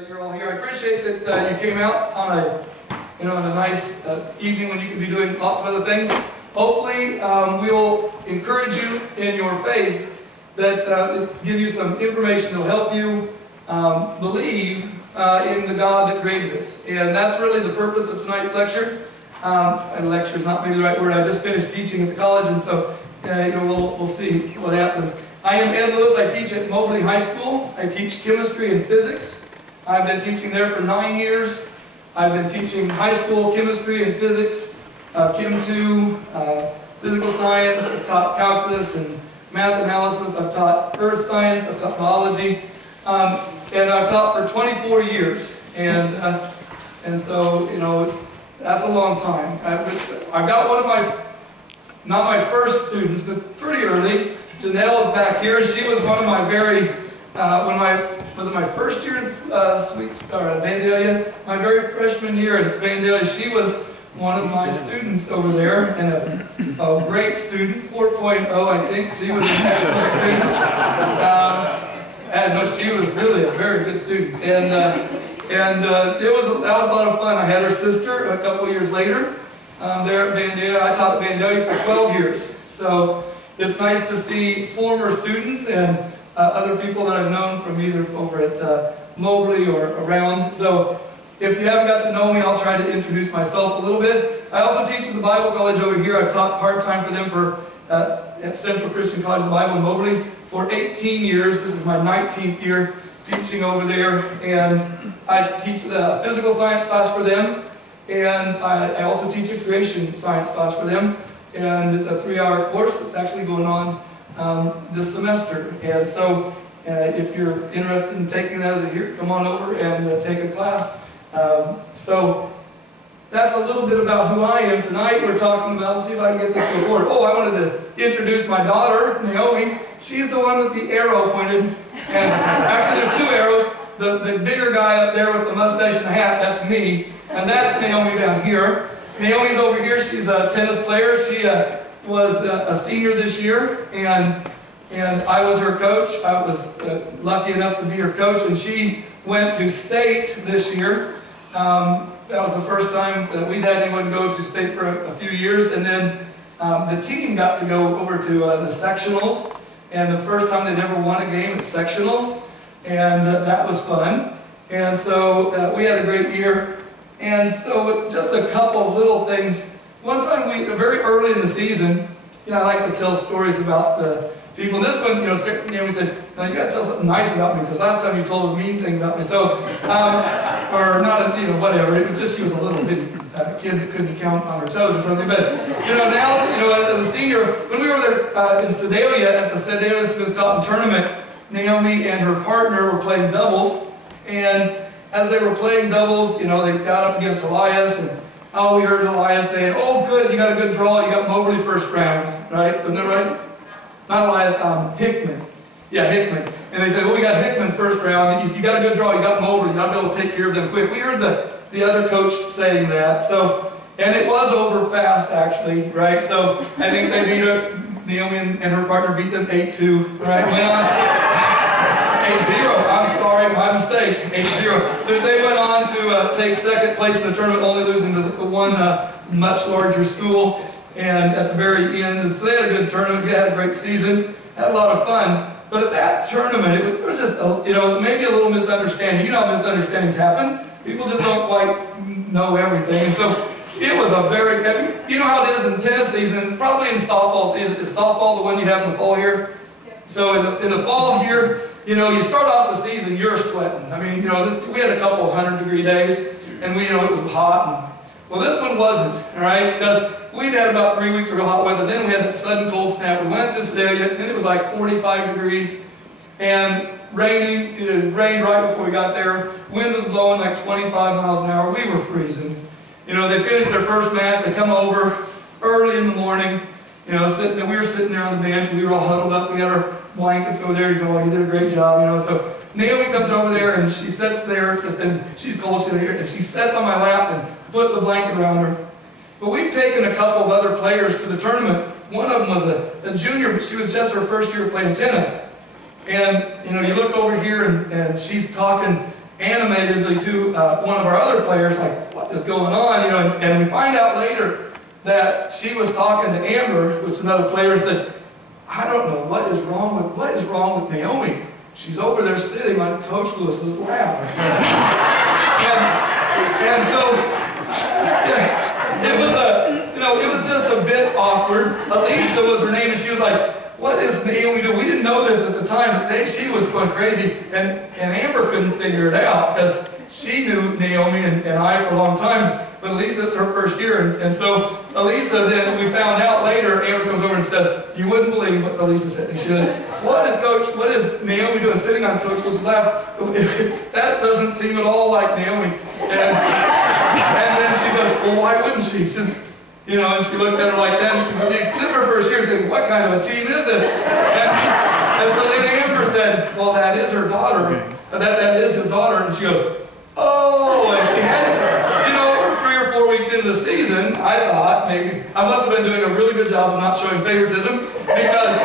you're all here. I appreciate that you came out on a nice evening when you can be doing lots of other things. Hopefully, we will encourage you in your faith, that give you some information that will help you believe in the God that created us. And that's really the purpose of tonight's lecture. And lecture is not maybe the right word. I just finished teaching at the college, and so we'll see what happens. I am Ed Lewis. I teach at Mobley High School. I teach chemistry and physics. I've been teaching there for 9 years. I've been teaching high school chemistry and physics, Chem 2, physical science. I've taught calculus and math analysis. I've taught earth science. I've taught biology. And I've taught for 24 years. And so, that's a long time. I've got one of my, not my first students, but pretty early. Janelle's back here. She was one of my very, was it my first year in Vandalia? My very freshman year in Vandalia, she was one of my students over there, and a great student, 4.0 I think. She was an excellent student. And she was really a very good student. That was a lot of fun. I had her sister a couple of years later there at Vandalia. I taught at Vandalia for 12 years. So it's nice to see former students and other people that I've known from either over at Mobley or around. So if you haven't got to know me, I'll try to introduce myself a little bit. I also teach at the Bible College over here. I've taught part-time for them at Central Christian College of the Bible in Mobley for 18 years. This is my 19th year teaching over there. And I teach the physical science class for them. And I also teach a creation science class for them. And it's a 3-hour course that's actually going on this semester. And so if you're interested in taking that as a year, come on over and take a class. So that's a little bit about who I am. Tonight we're talking about, let's see if I can get this to the board. Oh, I wanted to introduce my daughter, Naomi. She's the one with the arrow pointed. And actually there's 2 arrows. The bigger guy up there with the mustache and the hat, that's me. And that's Naomi down here. Naomi's over here. She's a tennis player. She was a senior this year, and I was her coach. I was lucky enough to be her coach, and she went to state this year. That was the first time that we'd had anyone go to state for a few years, and then the team got to go over to the sectionals, and the first time they'd ever won a game at sectionals, and that was fun. And so we had a great year. And so just a couple of little things. One time, very early in the season, I like to tell stories about the people. And this one, we said, "No, you got to tell something nice about me, because last time you told a mean thing about me." So, or not, whatever. It was just she was a little bitty kid that couldn't count on her toes or something. But now, as a senior, when we were there in Sedalia at the Sedalia Smith Cotton tournament, Naomi and her partner were playing doubles, and as they were playing doubles, they got up against Elias, and we heard Elias saying, "Oh, good, you got a good draw, you got Mobley first round," right? Wasn't that right? Not Elias, Hickman. Yeah, Hickman. And they said, "Well, we got Hickman first round, you got a good draw, you got Mobley, you got to be able to take care of them quick." We heard the other coach saying that, and it was over fast, actually, right? So I think they beat Naomi and her partner beat them 8-2, right? Went on. 8-0. I'm sorry, my mistake. 8-0. So they went on to take second place in the tournament, only losing to one much larger school. And at the very end, and so they had a good tournament. They had a great season. Had a lot of fun. But at that tournament, it was just maybe a little misunderstanding. You know how misunderstandings happen. People just don't quite know everything. And so it was a very, you know how it is in tennis season, and probably in softball season. Is softball the one you have in the fall here? Yes. So in the fall here, you start off the season, you're sweating. I mean, we had a couple of 100-degree days, and it was hot. Well, this one wasn't, all right? Because we'd had about 3 weeks of real hot weather. Then we had that sudden cold snap. We went to Sedalia, and it was like 45 degrees, and raining. It rained right before we got there. Wind was blowing like 25 miles an hour. We were freezing. They finished their first match. They come over early in the morning. We were sitting there on the bench. We were all huddled up. We had our blankets over there. He said, "Well, you did a great job." So Naomi comes over there, and she sits there, and she's cold, and she sits on my lap and put the blanket around her. But we've taken a couple of other players to the tournament. One of them was a junior, but she was just her first year playing tennis. And you look over here, and she's talking animatedly to one of our other players, like, what is going on? You know, and we find out later that she was talking to Amber, which is another player, and said, I don't know what is wrong with Naomi. She's over there sitting on Coach Lewis's lap. and so, yeah, it was just a bit awkward. Elisa was her name, and she was like, what is Naomi doing? We didn't know this at the time, but she was going crazy, and Amber couldn't figure it out, because she knew Naomi and I for a long time, but Elisa's her first year, and so Elisa, then we found out later, Amber comes over and says, you wouldn't believe what Elisa said. And she said, what is Naomi doing sitting on Coach Lewis's lap? That doesn't seem at all like Naomi. And then she says, well, why wouldn't she? She says, you know, and she looked at her like that, and she said, this is her first year. She said, what kind of a team is this? And so then Amber said, well, that is her daughter. That is his daughter. And she goes, oh, and she had, you know, 3 or 4 weeks into the season, I thought maybe I must have been doing a really good job of not showing favoritism, because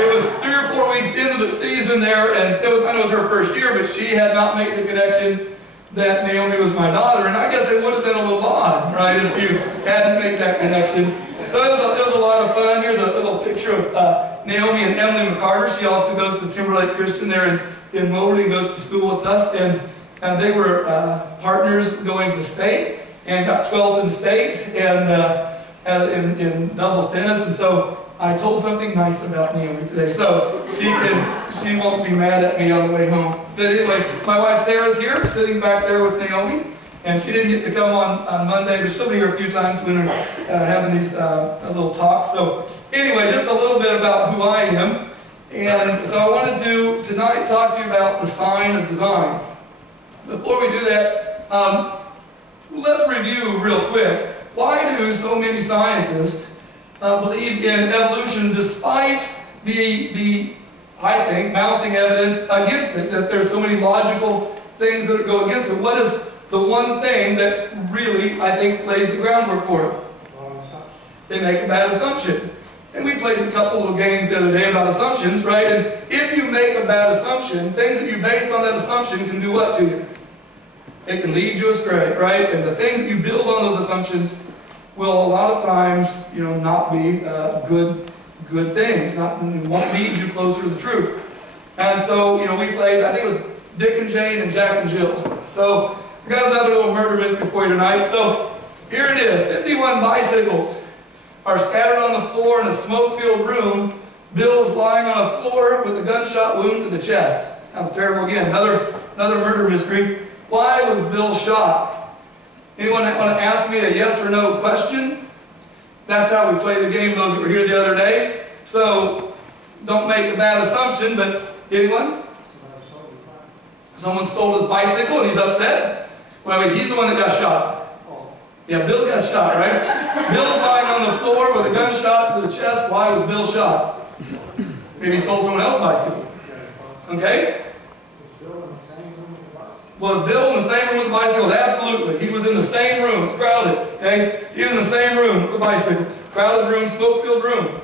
it was 3 or 4 weeks into the season there, and I know it was her first year, but she had not made the connection that Naomi was my daughter, and I guess it would have been a little odd, right, if you hadn't made that connection. So it was a lot of fun. Here's a little picture of Naomi and Emily McCarter. She also goes to Timberlake Christian there in Moberly, goes to school with us, and they were partners going to state, and got 12th in state, and in doubles tennis, and so I told something nice about Naomi today, so she won't be mad at me on the way home. But anyway, my wife Sarah's here, sitting back there with Naomi, and she didn't get to come on Monday, but she'll be here a few times when we're having these little talks. So anyway, just a little bit about who I am, and so I wanted to tonight talk to you about the sign of design. Before we do that, let's review real quick. Why do so many scientists believe in evolution despite the I think, mounting evidence against it, that there's so many logical things that go against it? What is the one thing that really, I think, lays the groundwork for it? They make a bad assumption. And we played a couple of games the other day about assumptions, right? And if you make a bad assumption, things that you base on that assumption can do what to you? It can lead you astray, right? And the things that you build on those assumptions will a lot of times, you know, not be good things. Won't lead you closer to the truth. And so, you know, we played, I think it was Dick and Jane and Jack and Jill. So, I got another little murder mystery for you tonight. So, here it is. 51 bicycles are scattered on the floor in a smoke-filled room. Bill's lying on a floor with a gunshot wound to the chest. Sounds terrible again. Another murder mystery. Why was Bill shot? Anyone want to ask me a yes or no question? That's how we play the game, those that were here the other day. So, don't make a bad assumption, but anyone? Someone stole his bicycle and he's upset? Wait, he's the one that got shot. Yeah, Bill got shot, right? Bill's lying on the floor with a gunshot to the chest. Why was Bill shot? Maybe he stole someone else's bicycle. Okay? Was Bill in the same room with the bicycles? Absolutely. He was in the same room. It's crowded. Okay? He was in the same room with the bicycles. Crowded room, smoke-filled room.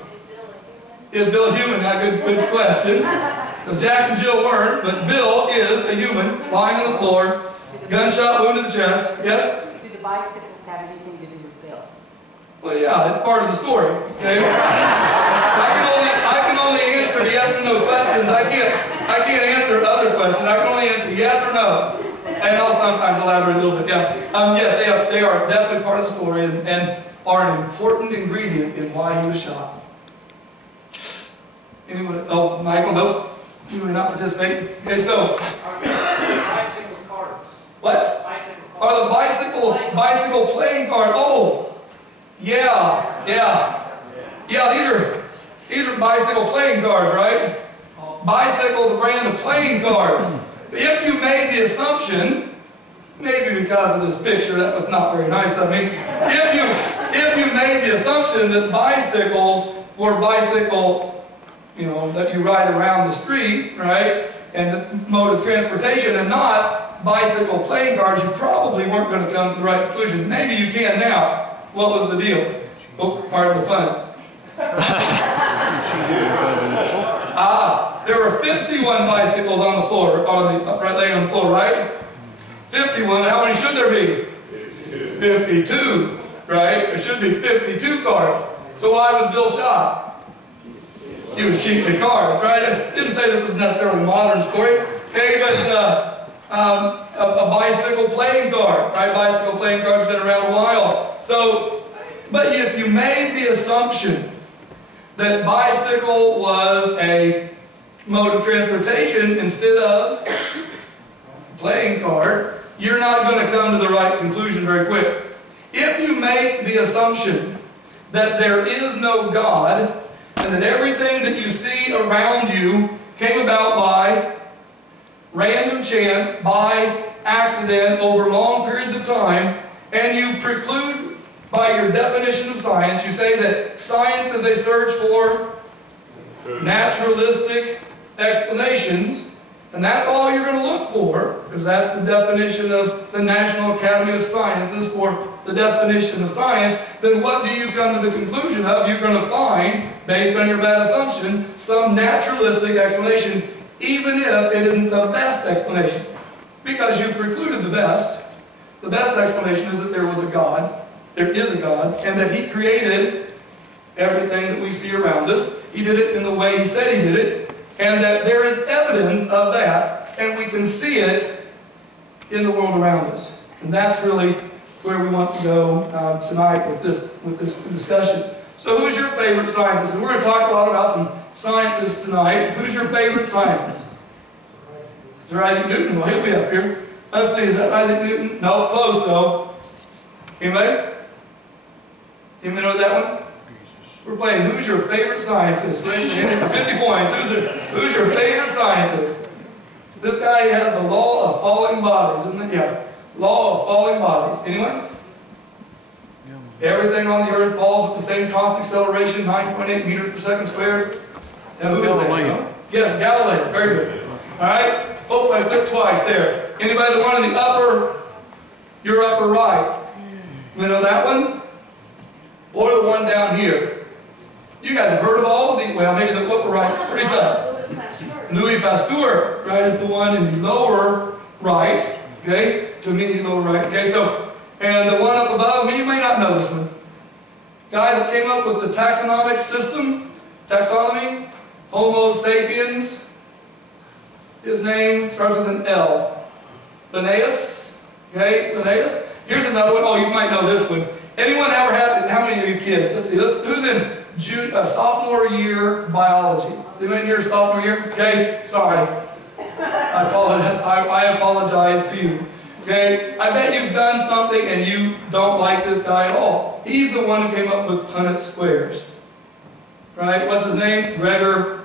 Is Bill a human? Good question. Because Jack and Jill weren't, but Bill is a human, lying on the floor, gunshot wound to the chest. Yes? Do the bicycles have anything to do with Bill? Well, yeah, it's part of the story. Okay? I can only answer yes or no questions. I can't answer other questions. I can only answer yes or no. And I'll sometimes elaborate a little bit. Yeah. Yes, they are definitely part of the story and are an important ingredient in why he was shot. Anyone? Oh, Michael, nope. You may not participate. Okay, so. Bicycles cards. What? Bicycle cards. Are the bicycle playing card? Oh, yeah. These are bicycle playing cards, right? Bicycle's a brand of playing cards. If you made the assumption, maybe because of this picture, that was not very nice of me. If you made the assumption that bicycles were bicycle, you know, that you ride around the street, right, and the mode of transportation, and not bicycle playing cards, you probably weren't going to come to the right conclusion. Maybe you can now. What was the deal? Oh, pardon the pun. There were 51 bicycles on the floor, laying on the floor, right? 51. How many should there be? 52. Right? There should be 52 cars. So why was Bill shot? He was cheating at cars, right? I didn't say this was necessarily a modern story. Okay, but a bicycle playing car, right? Bicycle playing cars have been around a while. So, but if you made the assumption that bicycle was a mode of transportation instead of playing card, you're not going to come to the right conclusion very quick. If you make the assumption that there is no God, and that everything that you see around you came about by random chance, by accident, over long periods of time, and you preclude by your definition of science, you say that science is a search for naturalistic explanations, and that's all you're going to look for, because that's the definition of the National Academy of Sciences for the definition of science. Then what do you come to the conclusion of? You're going to find, based on your bad assumption, some naturalistic explanation, even if it isn't the best explanation. Because you've precluded the best. The best explanation is that there was a God, there is a God, and that He created everything that we see around us. He did it in the way He said He did it, and that there is evidence of that, and we can see it in the world around us. And that's really where we want to go tonight with this discussion. So who's your favorite scientist? And we're going to talk a lot about some scientists tonight. Who's your favorite scientist? Sir Isaac Newton. Well, he'll be up here. Let's see, is that Isaac Newton? No, close though. Anybody? Anybody know that one? We're playing Who's Your Favorite Scientist? 50 points. Who's your favorite scientist? This guy has the law of falling bodies, isn't it? Yeah. Law of falling bodies. Anyone? Everything on the earth falls with the same constant acceleration, 9.8 meters per second squared. Now, who is that? Yes, Galileo. Very good. All right. Hopefully I clicked twice there. Anybody the one in the your upper right? You know that one? Or the one down here? You guys have heard of all of these. Well, maybe the upper right. Pretty tough. Louis Pasteur, right, is the one in the lower right. Okay, to me, lower right. Okay, so, and the one up above me, you may not know this one. Guy that came up with the taxonomic system, taxonomy, Homo sapiens. His name starts with an L. Linnaeus. Okay, Linnaeus. Here's another one. Oh, you might know this one. Anyone ever had? How many of you kids? Let's see. Who's in sophomore year biology? Is anyone here sophomore year? Okay, sorry. I apologize to you. Okay? I bet you've done something and you don't like this guy at all. He's the one who came up with Punnett squares. Right? What's his name? Gregor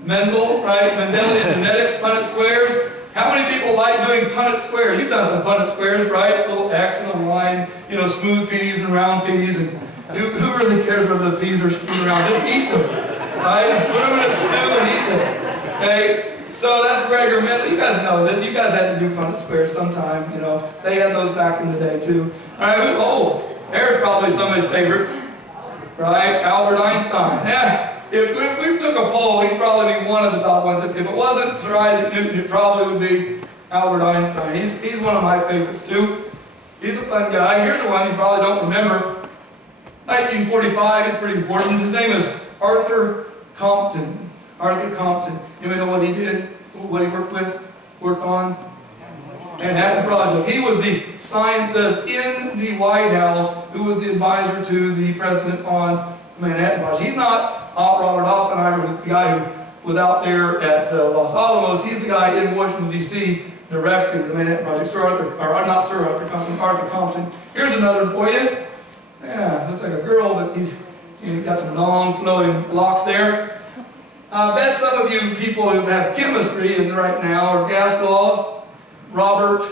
Mendel, right? Mendelian genetics, Punnett squares. How many people like doing Punnett squares? You've done some Punnett squares, right? Little X and a line, you know, smooth peas and round peas. And who really cares whether the peas are smooth or round? Just eat them. Right? Put them in a stew and eat them. Okay? So that's Gregor Mendel. You guys know that. You guys had to do Punnett squares sometime. You know, they had those back in the day too. All right. Oh, there's probably somebody's favorite, right? Albert Einstein. Yeah. If we took a poll, he'd probably be one of the top ones. If it wasn't Sir Isaac Newton, it probably would be Albert Einstein. He's one of my favorites too. He's a fun guy. Here's the one you probably don't remember. 1945 is pretty important. His name is Arthur Compton. Arthur Compton. You may know what he did, what he worked on? Manhattan Project. He was the scientist in the White House who was the advisor to the president on the Manhattan Project. He's not Robert Oppenheimer, the guy who was out there at Los Alamos. He's the guy in Washington, D.C. directing the Manhattan Project. Arthur Compton. Here's another one for you. Yeah, looks like a girl, but he's got some long flowing locks there. I bet some of you people who have chemistry in right now or gas laws. Robert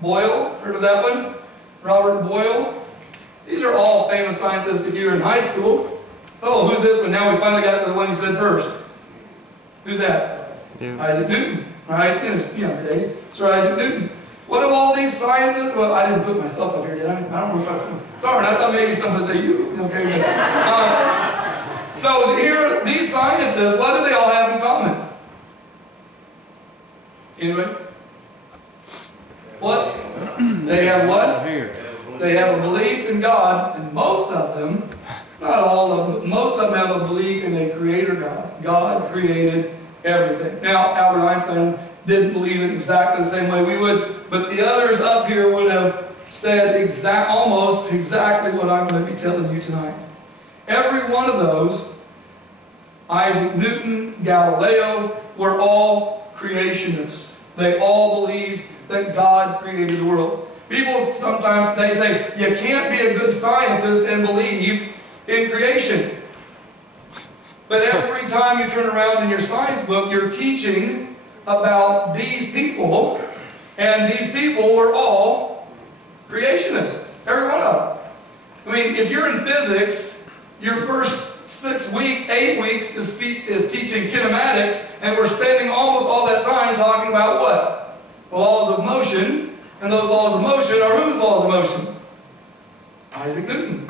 Boyle, heard of that one? Robert Boyle. These are all famous scientists if you were in high school. Oh, who's this one? Now we finally got to the one you said first. Who's that? Yeah. Isaac Newton, right? In his younger days. Sir Isaac Newton. What do all these scientists? Well, I didn't put myself up here, did I? I don't know if I. Darn, I thought maybe someone would say you. Okay. So here, these scientists, what do they all have in common? Anyway? what? They have what? They have a belief in God, and most of them, not all of them, but most of them have a belief in a creator God. God created everything. Now, Albert Einstein didn't believe it exactly the same way we would, but the others up here would have said almost exactly what I'm going to be telling you tonight. Every one of those, Isaac Newton, Galileo, were all creationists. They all believed that God created the world. People sometimes, they say, you can't be a good scientist and believe in creation. But every time you turn around in your science book, you're teaching about these people, and these people were all creationists. Every one of them. I mean, if you're in physics, your first 6 weeks, 8 weeks is teaching kinematics, and we're spending almost all that time talking about what? The laws of motion, and those laws of motion are whose laws of motion? Isaac Newton.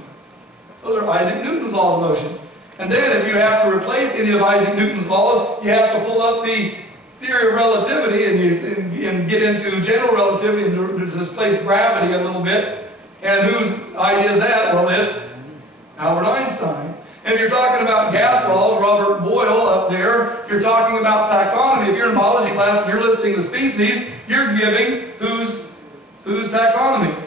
Those are Isaac Newton's laws of motion. And then if you have to replace any of Isaac Newton's laws, you have to pull up the theory of relativity and get into general relativity and displace gravity a little bit. And whose idea is that? Well, it's Albert Einstein. And if you're talking about gas laws, Robert Boyle up there. If you're talking about taxonomy, if you're in biology class and you're listing the species, you're giving whose taxonomy?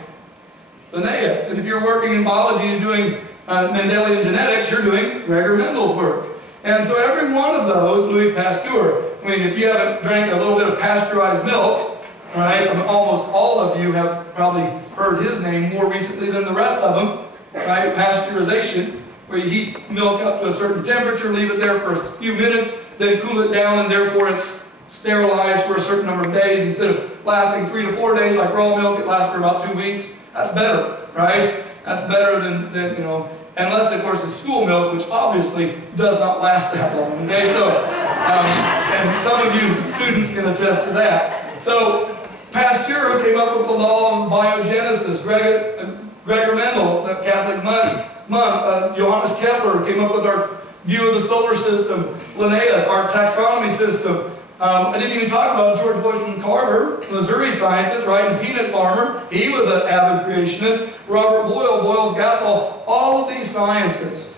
Linnaeus. And if you're working in biology and doing Mendelian genetics, you're doing Gregor Mendel's work. And so every one of those, Louis Pasteur. I mean, if you haven't drank a little bit of pasteurized milk, right, almost all of you have probably heard his name more recently than the rest of them, right? Pasteurization, where you heat milk up to a certain temperature, leave it there for a few minutes, then cool it down, and therefore it's sterilized for a certain number of days. Instead of lasting 3 to 4 days like raw milk, it lasts for about 2 weeks. That's better, right? That's better than you know, unless of course it's school milk, which obviously does not last that long. Okay, so and some of you students can attest to that. So Pasteur came up with the law of biogenesis. Gregor Mendel, the Catholic monk, Johannes Kepler came up with our view of the solar system. Linnaeus, our taxonomy system. I didn't even talk about George Washington Carver, Missouri scientist, right, and peanut farmer. He was an avid creationist. Robert Boyle, Boyle's gas law. All of these scientists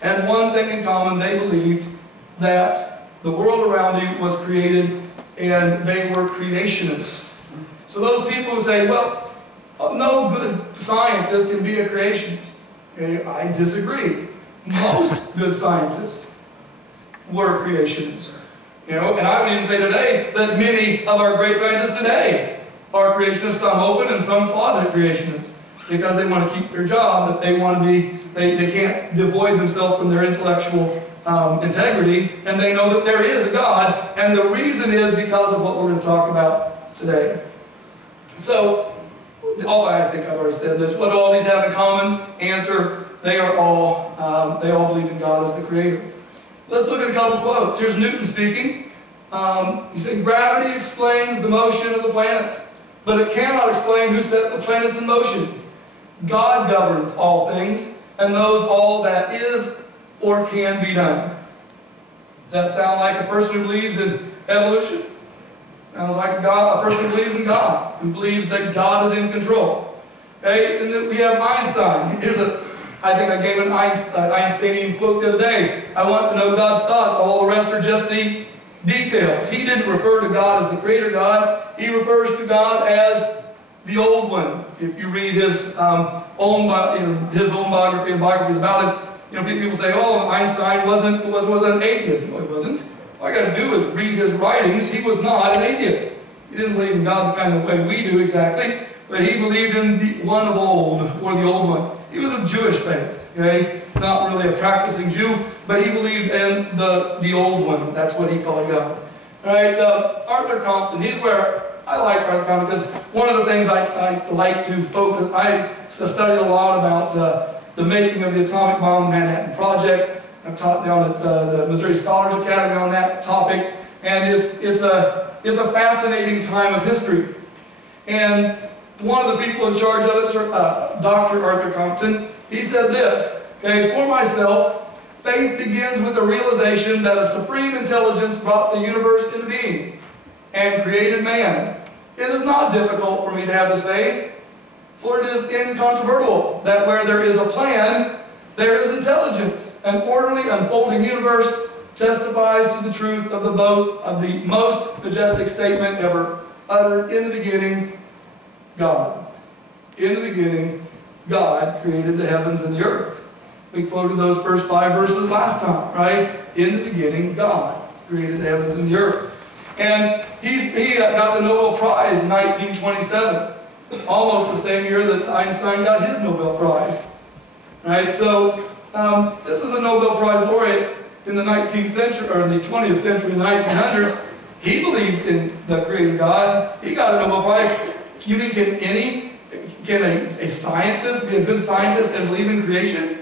had one thing in common. They believed that the world around you was created, and they were creationists. So those people who say, well, no good scientist can be a creationist. Okay, I disagree. Most good scientists were creationists. You know, and I would even say today that many of our great scientists today are creationists, some open and some closet creationists, because they want to keep their job, but they want to be, they can't devoid themselves from their intellectual integrity, and they know that there is a God, and the reason is because of what we're going to talk about today. So, I think I've already said this. What do all these have in common? Answer, they all believe in God as the creator. Let's look at a couple quotes. Here's Newton speaking. He said, gravity explains the motion of the planets, but it cannot explain who set the planets in motion. God governs all things and knows all that is or can be done. Does that sound like a person who believes in evolution? Sounds like a person who believes in God, who believes that God is in control. Okay? And then we have Einstein. I think I gave an Einsteinian quote the other day. I want to know God's thoughts. All the rest are just the details. He didn't refer to God as the creator God. He refers to God as the old one. If you read his own biography and biographies about it, you know, people say, "Oh, Einstein wasn't an atheist." No, he wasn't. All I got to do is read his writings. He was not an atheist. He didn't believe in God the kind of way we do exactly, but he believed in the one of old, or the old one. He was of Jewish faith, okay? Not really a practicing Jew, but he believed in the old one. That's what he called God. All right, Arthur Compton, he's where I like Arthur Compton, because one of the things I like to focus, I studied a lot about the making of the atomic bomb Manhattan Project. I've taught down at the Missouri Scholars Academy on that topic, and it's a fascinating time of history. And one of the people in charge of it, Dr. Arthur Compton, he said this, okay, for myself, faith begins with the realization that a supreme intelligence brought the universe into being and created man, It is not difficult for me to have this faith, for it is incontrovertible that where there is a plan, there is intelligence. An orderly, unfolding universe testifies to the truth of the most majestic statement ever uttered. In the beginning, God. In the beginning, God created the heavens and the earth. We quoted those first 5 verses last time, right? In the beginning, God created the heavens and the earth. And he got the Nobel Prize in 1927, almost the same year that Einstein got his Nobel Prize. Right? So this is a Nobel Prize laureate in the 19th century, or in the 20th century, in the 1900s. He believed in the Creator God. He got a Nobel Prize. You mean can a scientist be a good scientist and believe in creation?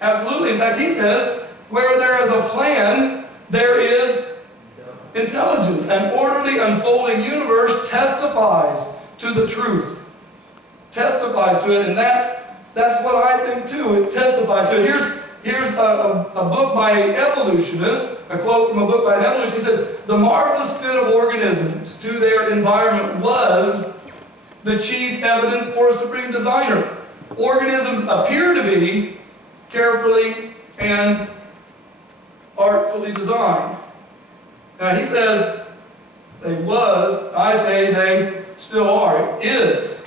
Absolutely. In fact, he says, where there is a plan, there is intelligence. An orderly, unfolding universe testifies to the truth. Testifies to it, and that's what I think too. It testifies to it. Here's a book by an evolutionist, a quote from a book by an evolutionist. He said, the marvelous fit of organisms to their environment was the chief evidence for a supreme designer. Organisms appear to be carefully and artfully designed. Now he says they was, I say they still are. It is.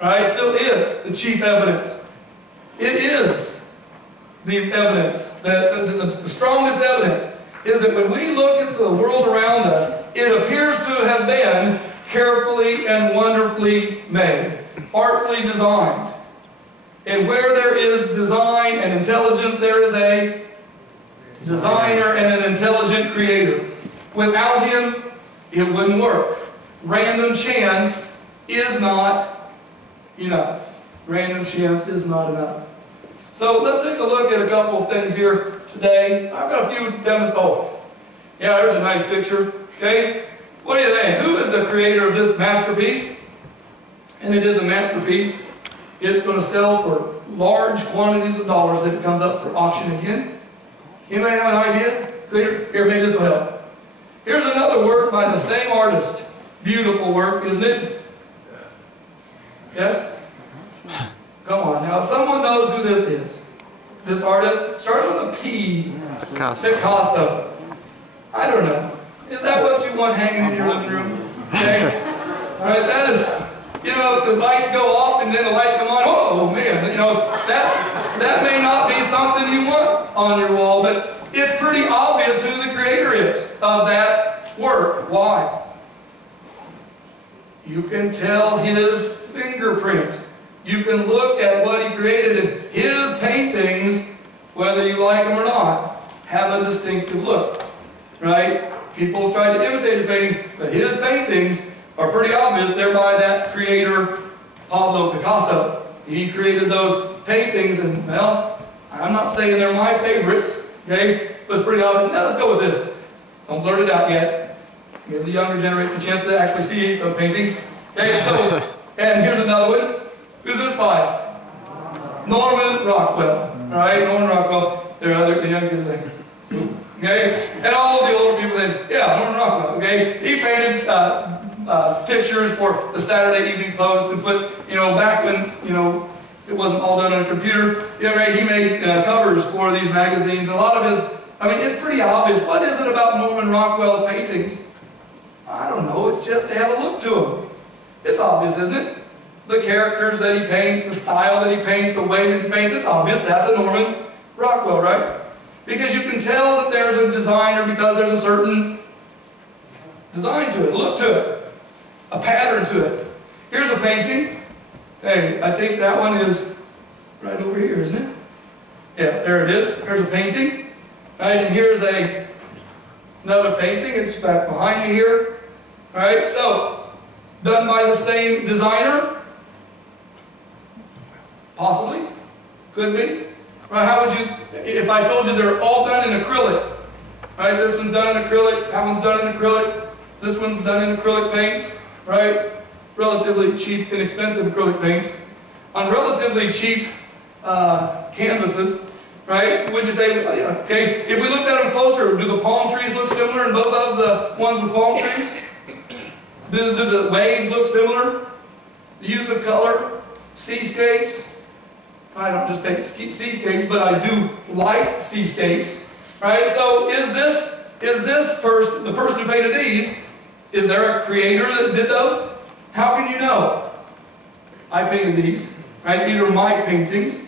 Right? Still is the chief evidence. It is the evidence, the strongest evidence is that when we look at the world around us, it appears to have been carefully and wonderfully made, artfully designed. And where there is design and intelligence, there is a designer and an intelligent creator. Without him, it wouldn't work. Random chance is not enough. Random chance is not enough. So let's take a look at a couple of things here today. I've got a few demos. Oh, yeah, there's a nice picture. Okay, what do you think? Who is the creator of this masterpiece? And it is a masterpiece. It's going to sell for large quantities of dollars if it comes up for auction again. Anybody have an idea? Creator? Here, maybe this will help. Here's another work by the same artist. Beautiful work, isn't it? Yes? Come on now. If someone knows who this is, this artist starts with a P. Picasso. I don't know. Is that what you want hanging in your living room? Okay? Alright, that is, you know, if the lights go off and then the lights come on, oh man, you know, that may not be something you want on your wall, but it's pretty obvious who the creator is of that work. Why? You can tell his fingerprint. You can look at what he created, and his paintings, whether you like them or not, have a distinctive look. Right? People tried to imitate his paintings, but his paintings are pretty obvious. They're by that creator, Pablo Picasso. He created those paintings, and, well, I'm not saying they're my favorites, okay? But it's pretty obvious. Now let's go with this. Don't blurt it out yet. Give the younger generation a chance to actually see some paintings. Okay, so, and here's another one. Who's this by? Norman Rockwell. Alright, Norman Rockwell. There are the young kids think. Okay? And all the older people think, yeah, Norman Rockwell. Okay? He painted pictures for the Saturday Evening Post and put, you know, back when, you know, it wasn't all done on a computer. Yeah, right? He made covers for these magazines. A lot of his, I mean, it's pretty obvious. What is it about Norman Rockwell's paintings? I don't know. It's just they have a look to them. It's obvious, isn't it? The characters that he paints, the style that he paints, the way that he paints, it's obvious. That's a Norman Rockwell, right? Because you can tell that there's a designer because there's a certain design to it, look to it, a pattern to it. Here's a painting. Hey, I think that one is right over here, isn't it? Yeah, there it is. There's a painting. Right, and here's another painting. It's back behind me here. All right, so done by the same designer? Possibly. Could be. Right, how would you, if I told you they're all done in acrylic? Right, this one's done in acrylic, that one's done in acrylic, this one's done in acrylic paints, right? Relatively cheap, inexpensive acrylic paints. On relatively cheap canvases, right? Would you say, well, yeah, okay, if we looked at them closer, do the palm trees look similar in both of the ones with palm trees? Do the waves look similar? The use of color? Seascapes? I don't just paint seascapes, but I do like seascapes. Right? So is this person, the person who painted these, is there a creator that did those? How can you know? I painted these. Right? These are my paintings.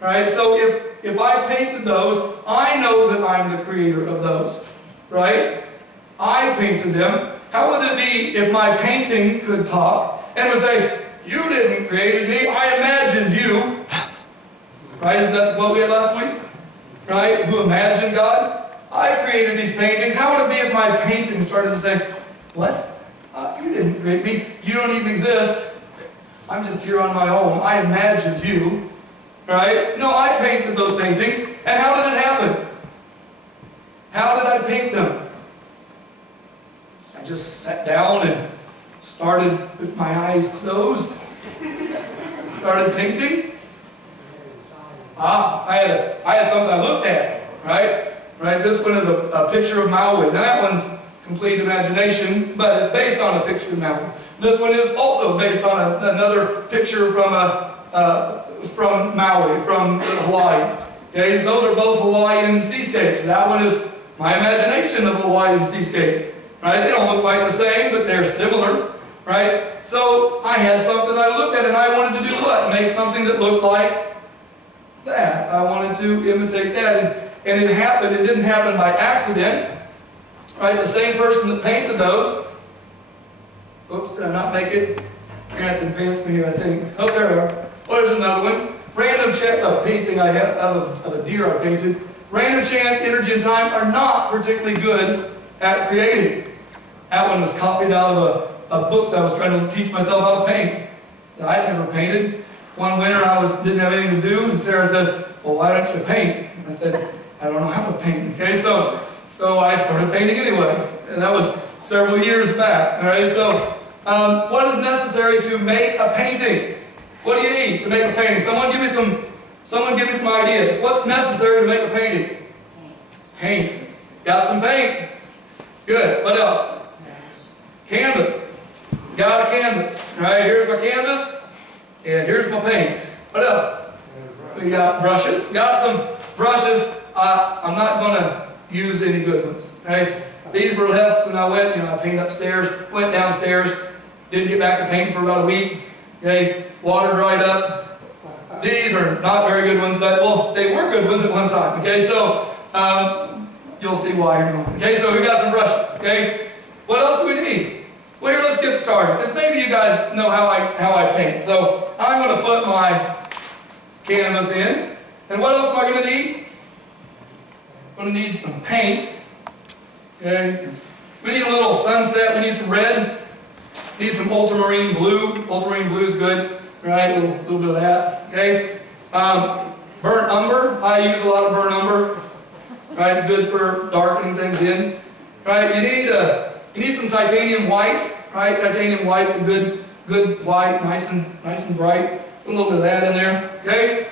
Right? So if I painted those, I know that I'm the creator of those. Right? I painted them. How would it be if my painting could talk and would say, "You didn't create me, I imagined you." Right? Isn't that the quote we had last week? Right? Who imagined God? I created these paintings. How would it be if my painting started to say, "What? You didn't create me. You don't even exist. I'm just here on my own. I imagined you." Right? No, I painted those paintings. And how did it happen? How did I paint them? I just sat down and started with my eyes closed. Started painting. I had something I looked at, right? Right. This one is a picture of Maui. Now that one's complete imagination, but it's based on a picture of Maui. This one is also based on another picture from Maui, from Hawaii. Okay, those are both Hawaiian seascapes. That one is my imagination of a Hawaiian seascape. Right? They don't look quite the same, but they're similar. Right? So I had something I looked at, and I wanted to do what? Make something that looked like that. I wanted to imitate that. And it happened. It didn't happen by accident. Right? The same person that painted those. Oops, did I not make it? You're going to have to advance me here, I think. Oh, there we are. Oh, there's another one. Random chance of painting I have of a deer I painted. Random chance, energy, and time are not particularly good at creating. That one was copied out of a book that I was trying to teach myself how to paint. I'd never painted. One winter I didn't have anything to do, and Sarah said, "Well, why don't you paint?" I said, "I don't know how to paint." Okay, so I started painting anyway. And that was several years back. All right, so what is necessary to make a painting? What do you need to make a painting? Someone give me some ideas. What's necessary to make a painting? Paint. Got some paint. Good. What else? Canvas. Got a canvas. All right, here's my canvas, and here's my paint. What else? We got brushes. Got some brushes. I'm not going to use any good ones. Right? These were left when I went. I painted upstairs, went downstairs, didn't get back to painting for about a week. Okay, water dried up. These are not very good ones, but well, they were good ones at one time. Okay, so you'll see why here in a moment. Okay, so we got some brushes. Okay, what else do we need? Well, here, let's get started, because maybe you guys know how I paint. So I'm going to put my canvas in, and what else am I going to need? I'm going to need some paint. Okay, we need a little sunset. We need some red. Need some ultramarine blue. Ultramarine blue is good, right? A little bit of that. Okay. Burnt umber. I use a lot of burnt umber. Right, it's good for darkening things in. Right. You need some titanium white. Right, titanium white's a good white, nice and bright. Put a little bit of that in there. Okay.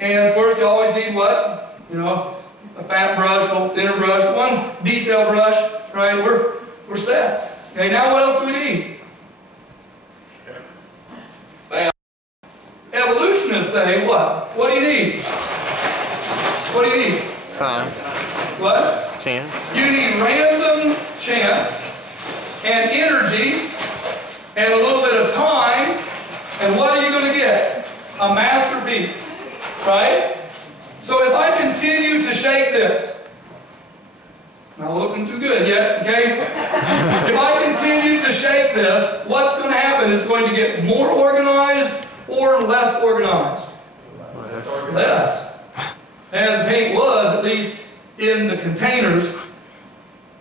And of course, you always need what? A fat brush, a little thinner brush, one detail brush. Right. We're set. Okay. Now what else do we need? Evolutionists say what? What do you need? What do you need? Time. What? Chance. You need random chance and energy and a little bit of time. And what are you going to get? A masterpiece. Right? So if I continue to shake this, not looking too good yet, okay? If I continue to shake this, what's going to happen is going to get more organized or less organized? Less. And the paint was, at least in the containers.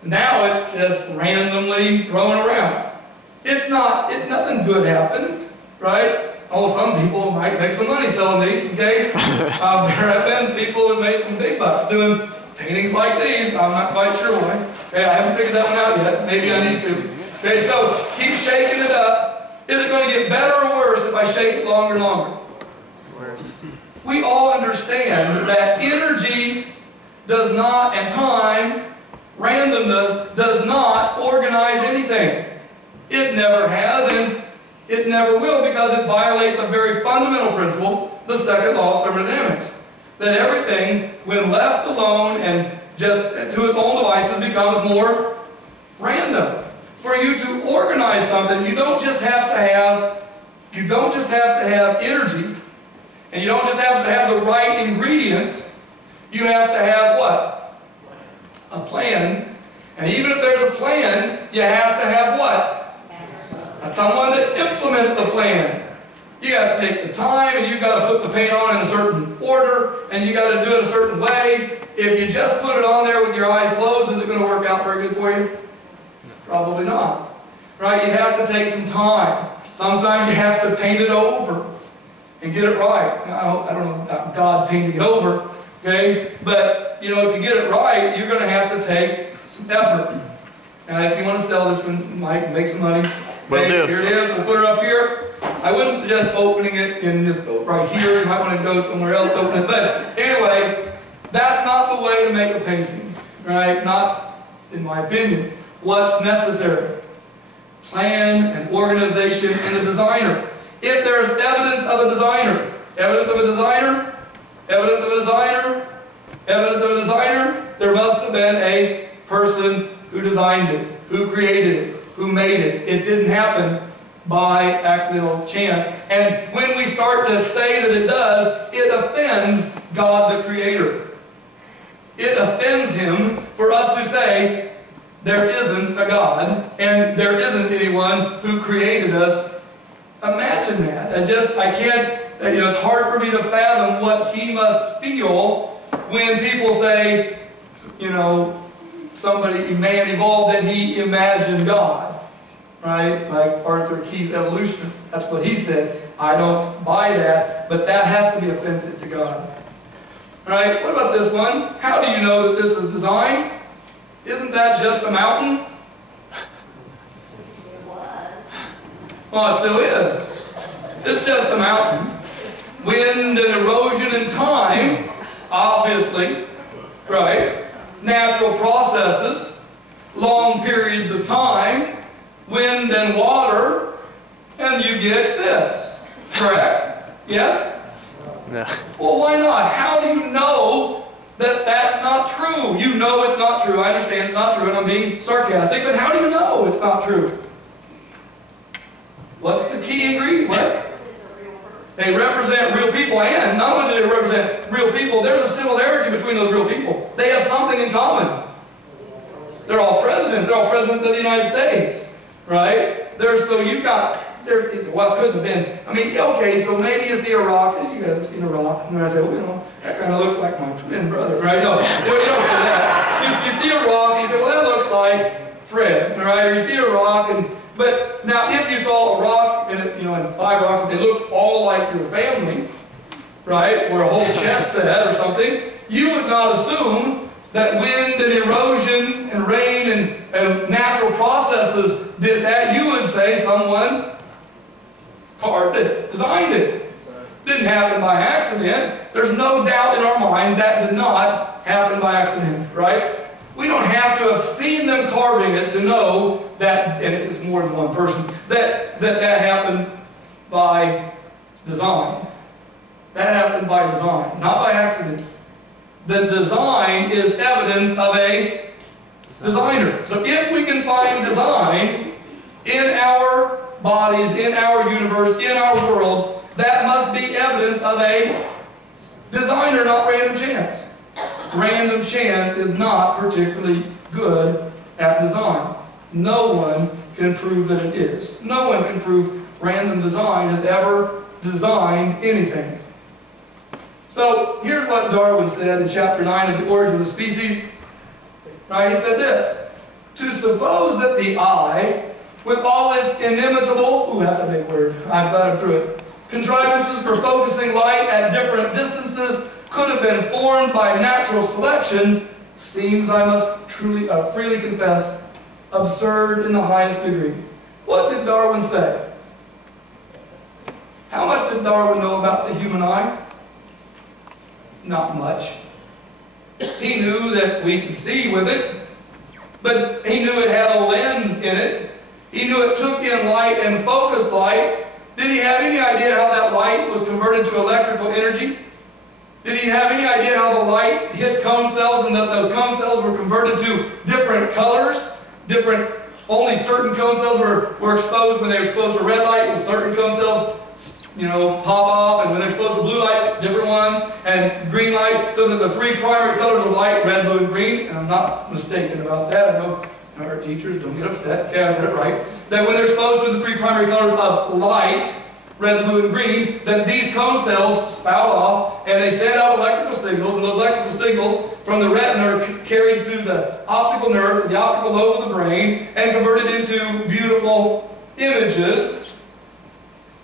Now it's just randomly thrown around. Nothing good happened, right? Oh, some people might make some money selling these, okay? There have been people that made some big bucks doing paintings like these. I'm not quite sure why. Okay, I haven't figured that one out yet. Maybe I need to. Okay, so keep shaking it up. Is it going to get better or worse if I shake it longer and longer? Worse. We all understand that energy does not, and time, randomness, does not organize anything. It never has, and it never will, because it violates a very fundamental principle, the second law of thermodynamics. That everything, when left alone and just to its own devices, becomes more random. For you to organize something, you don't just have to have energy, and you don't just have to have the right ingredients. You have to have what? A plan. And even if there's a plan, you have to have what? Someone to implement the plan. You got to take the time, and you got to put the paint on in a certain order, and you got to do it a certain way. If you just put it on there with your eyes closed, is it going to work out very good for you? Probably not. Right? You have to take some time. Sometimes you have to paint it over and get it right. Now, I don't know about God painting it over, okay? But, you know, to get it right, you're going to have to take some effort. Now, if you want to sell this one, you might make some money. Will do. Here it is. We'll put it up here. I wouldn't suggest opening it in just right here. You might want to go somewhere else to open it. But anyway, that's not the way to make a painting, right? Not, in my opinion. What's necessary? Plan and organization and a designer. If there's evidence of a designer, evidence of a designer, evidence of a designer, evidence of a designer, there must have been a person who designed it, who created it, who made it. It didn't happen by accidental chance. And when we start to say that it does, it offends God the Creator. It offends Him for us to say there isn't a God and there isn't anyone who created us. Imagine that. I can't, you know, it's hard for me to fathom what He must feel when people say, you know, man evolved and he imagined God, right? Like Arthur Keith, evolutionist, that's what he said. I don't buy that, but that has to be offensive to God. All right, what about this one? How do you know that this is design? Isn't that just a mountain? It was. Well, it still is. It's just a mountain. Wind and erosion and time, obviously, right? Natural processes, long periods of time, wind and water, and you get this. Correct? Yes? No. Well, why not? How do you know that that's not true? You know it's not true. I understand it's not true, and I'm being sarcastic, but how do you know it's not true? What's the key ingredient? What? They represent real people, and not only do they represent real people, there's a similarity between those real people. They have something in common. They're all presidents. They're all presidents of the United States, right? So you've got, well, it couldn't have been. I mean, okay, so maybe you see a rock. You guys have seen a rock, and I say, well, you know, that kind of looks like my twin brother, right? No, you don't say that. You see a rock, and you say, well, that looks like Fred, right? Or you see a rock, but now if you saw a rock, and you know, and 5 rocks, and they look all like your family, right, or a whole chess set or something, you would not assume that wind and erosion and rain and natural processes did that. You would say someone carved it, designed it. Didn't happen by accident. There's no doubt in our mind that did not happen by accident, right? We don't have to have seen them carving it to know that, and it was more than one person, that happened by design. That happened by design, not by accident. The design is evidence of a designer. So if we can find design in our bodies, in our universe, in our world, that must be evidence of a designer, not random chance. Random chance is not particularly good at design. No one can prove that it is. No one can prove random design has ever designed anything. So here's what Darwin said in chapter 9 of The Origin of the Species. Right? He said this: to suppose that the eye, with all its inimitable, that's a big word, I've got it through it, contrivances for focusing light at different distances could have been formed by natural selection, seems, I must freely confess, absurd in the highest degree. What did Darwin say? How much did Darwin know about the human eye? Not much. He knew that we could see with it, but he knew it had a lens in it. He knew it took in light and focused light. Did he have any idea how that light was converted to electrical energy? Did he have any idea how the light hit cone cells and that those cone cells were converted to different colors? Only certain cone cells were exposed when they were exposed to red light, and certain cone cells, pop off, and when they're exposed to blue light, different ones, and green light, so that the three primary colors of light, red, blue, and green, and I'm not mistaken about that. I know our teachers, don't get upset. Okay, I said it right. That when they're exposed to the three primary colors of light, red, blue, and green, that these cone cells spout off and they send out electrical signals, and those electrical signals from the retina are carried to the optical nerve, to the optical lobe of the brain, and converted into beautiful images.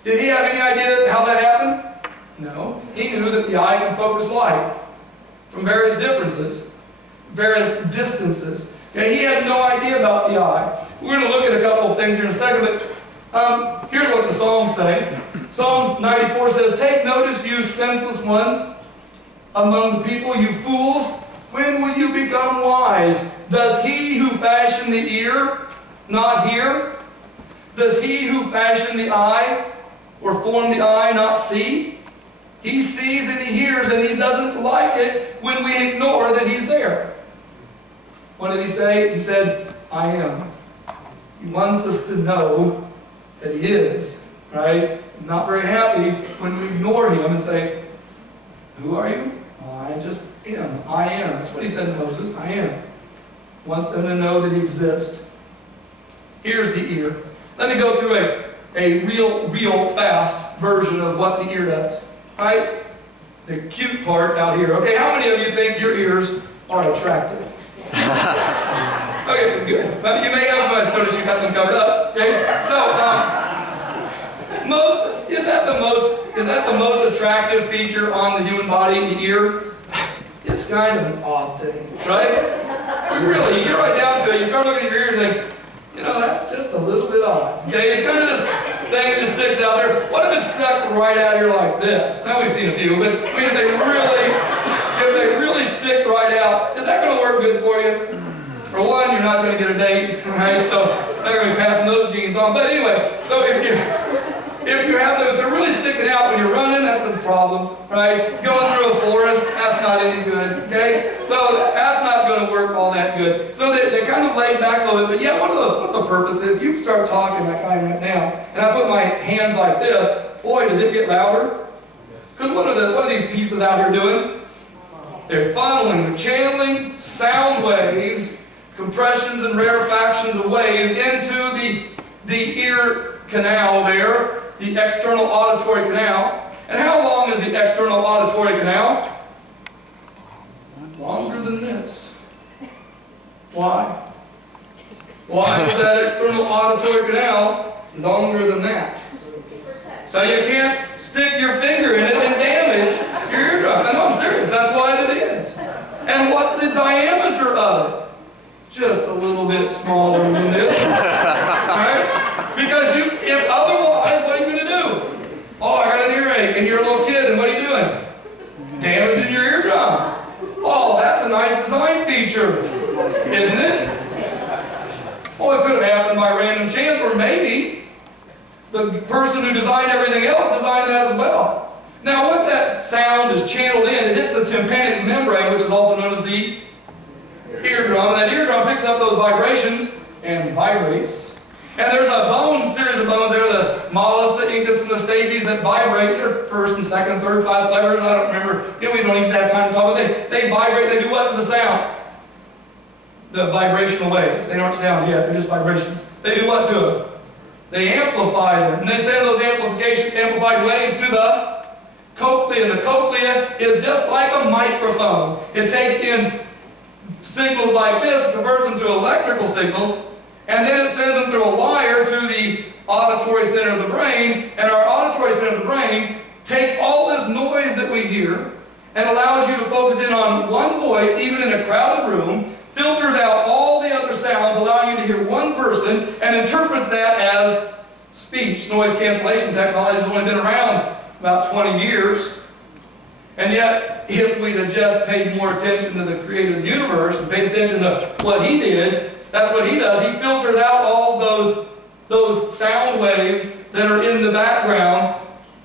Did he have any idea how that happened? No. He knew that the eye can focus light from various differences, various distances. Okay, he had no idea about the eye. We're going to look at a couple of things here in a second, but here's what the Psalms say. Psalms 94 says, "Take notice, you senseless ones among the people, you fools. When will you become wise? Does he who fashioned the ear not hear? Does he who fashioned the eye or formed the eye not see? He sees and he hears, and he doesn't like it when we ignore that he's there." What did he say? He said, "I am." He wants us to know that he is, right? He's not very happy when we ignore him and say, "Who are you?" "I just am. I am." That's what he said to Moses. I am. Wants them to know that he exists. Here's the ear. Let me go through a real fast version of what the ear does. Right? The cute part out here. Okay, how many of you think your ears are attractive? Okay, good. But you may have noticed you got them covered up. Okay, so is that the most attractive feature on the human body? The ear. It's kind of an odd thing, right? Really, you get right down to it. You start looking at your ears and think, that's just a little bit odd. Okay, it's kind of this thing that just sticks out there. What if it's stuck right out here like this? Now we've seen a few, but if they really stick right out, is that going to work good for you? For one, you're not going to get a date, right? So they're going to be passing those genes on. But anyway, so if you have them, if they're really sticking out when you're running, that's a problem, right? Going through a forest, that's not any good, okay? So that's not going to work all that good. So they're kind of laid back a little bit. But yeah, what's the purpose? If you start talking like I am right now, and I put my hands like this, boy, does it get louder? Because what are these pieces out here doing? They're funneling, they're channeling sound waves, compressions and rarefactions of waves into the ear canal there, the external auditory canal. And how long is the external auditory canal? Longer than this. Why? Why is that external auditory canal longer than that? So you can't stick your finger in it and damage your eardrum. No, I'm serious. That's why it is. And what's the diameter of it? Just a little bit smaller than this. Right? Because if otherwise, what are you going to do? Oh, I got an earache, and you're a little kid, and what are you doing? Damaging your eardrum. Oh, that's a nice design feature, isn't it? Well, it could have happened by random chance, or maybe the person who designed everything else designed that as well. Now, once that sound is channeled in, it hits the tympanic membrane, which is also known as the eardrum, and that eardrum picks up those vibrations and vibrates. And there's a series of bones there, the molluscs, the incus, and the stapes that vibrate. They're first and second and third class fibers. I don't remember. We don't even have time to talk about it. They vibrate. They do what to the sound? The vibrational waves. They aren't sound yet. They're just vibrations. They do what to them? They amplify them. And they send those amplified waves to the cochlea. And the cochlea is just like a microphone. It takes in signals like this, converts them to electrical signals, and then it sends them through a wire to the auditory center of the brain, and our auditory center of the brain takes all this noise that we hear and allows you to focus in on one voice, even in a crowded room, filters out all the other sounds, allowing you to hear one person, and interprets that as speech. Noise cancellation technology has only been around about 20 years. And yet, if we'd have just paid more attention to the creator of the universe and paid attention to what he did, that's what he does. He filters out all those those sound waves that are in the background,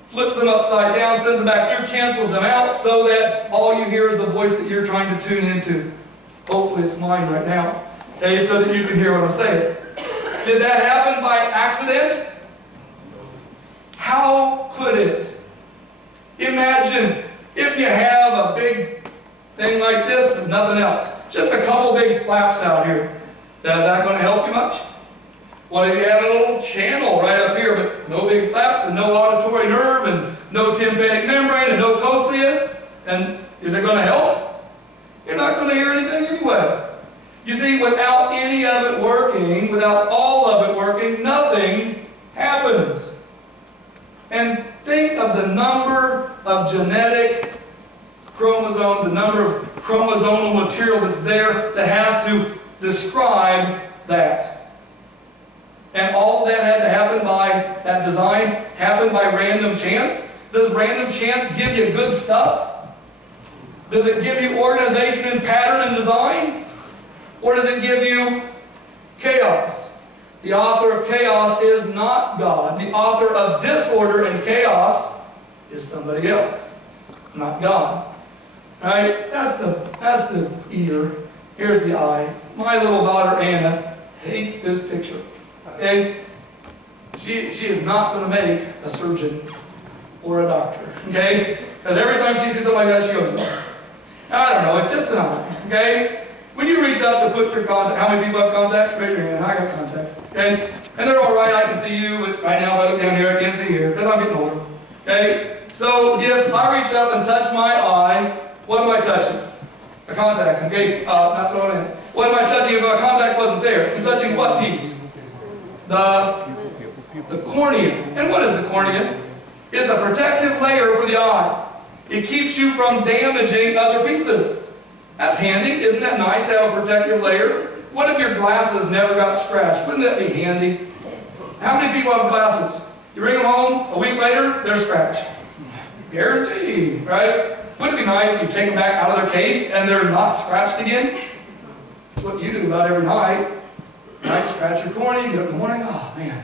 flips them upside down, sends them back through, cancels them out, so that all you hear is the voice that you're trying to tune into. Hopefully it's mine right now. Okay, so that you can hear what I'm saying. Did that happen by accident? How could it? Imagine if you have a big thing like this, but nothing else. Just a couple big flaps out here. Is that going to help you much? What if you have a little channel right up here, but no big flaps and no auditory nerve and no tympanic membrane and no cochlea? And is it going to help? You're not going to hear anything anyway. You see, without any of it working, without all of it working, nothing happens. And think of the number of genetic chromosomes, the number of chromosomal material that's there that has to describe that. And all of that had to happen by, that design happened by random chance. Does random chance give you good stuff? Does it give you organization and pattern and design? Or does it give you chaos? The author of chaos is not God. The author of disorder and chaos is somebody else, not God. Right? That's the ear. Here's the eye. My little daughter Anna hates this picture. Okay? She is not going to make a surgeon or a doctor. Okay? Because every time she sees something like that, she goes, I don't know, it's just an eye. Okay? When you reach out to put your contact, how many people have contacts? Raise your hand. I got contacts. Okay? And they're all right. I can see you. But right now, if I look down here, I can't see here because I'm getting older. Okay? So if I reach up and touch my eye, what am I touching? A contact. Okay? Not throwing in. What am I touching if my contact wasn't there? I'm touching what piece? The cornea. And what is the cornea? It's a protective layer for the eye. It keeps you from damaging other pieces. That's handy. Isn't that nice to have a protective layer? What if your glasses never got scratched? Wouldn't that be handy? How many people have glasses? You bring them home, a week later, they're scratched. Guaranteed, right? Wouldn't it be nice if you take them back out of their case and they're not scratched again? That's what you do about every night. Right? Scratch your cornea, get up in the morning, oh man,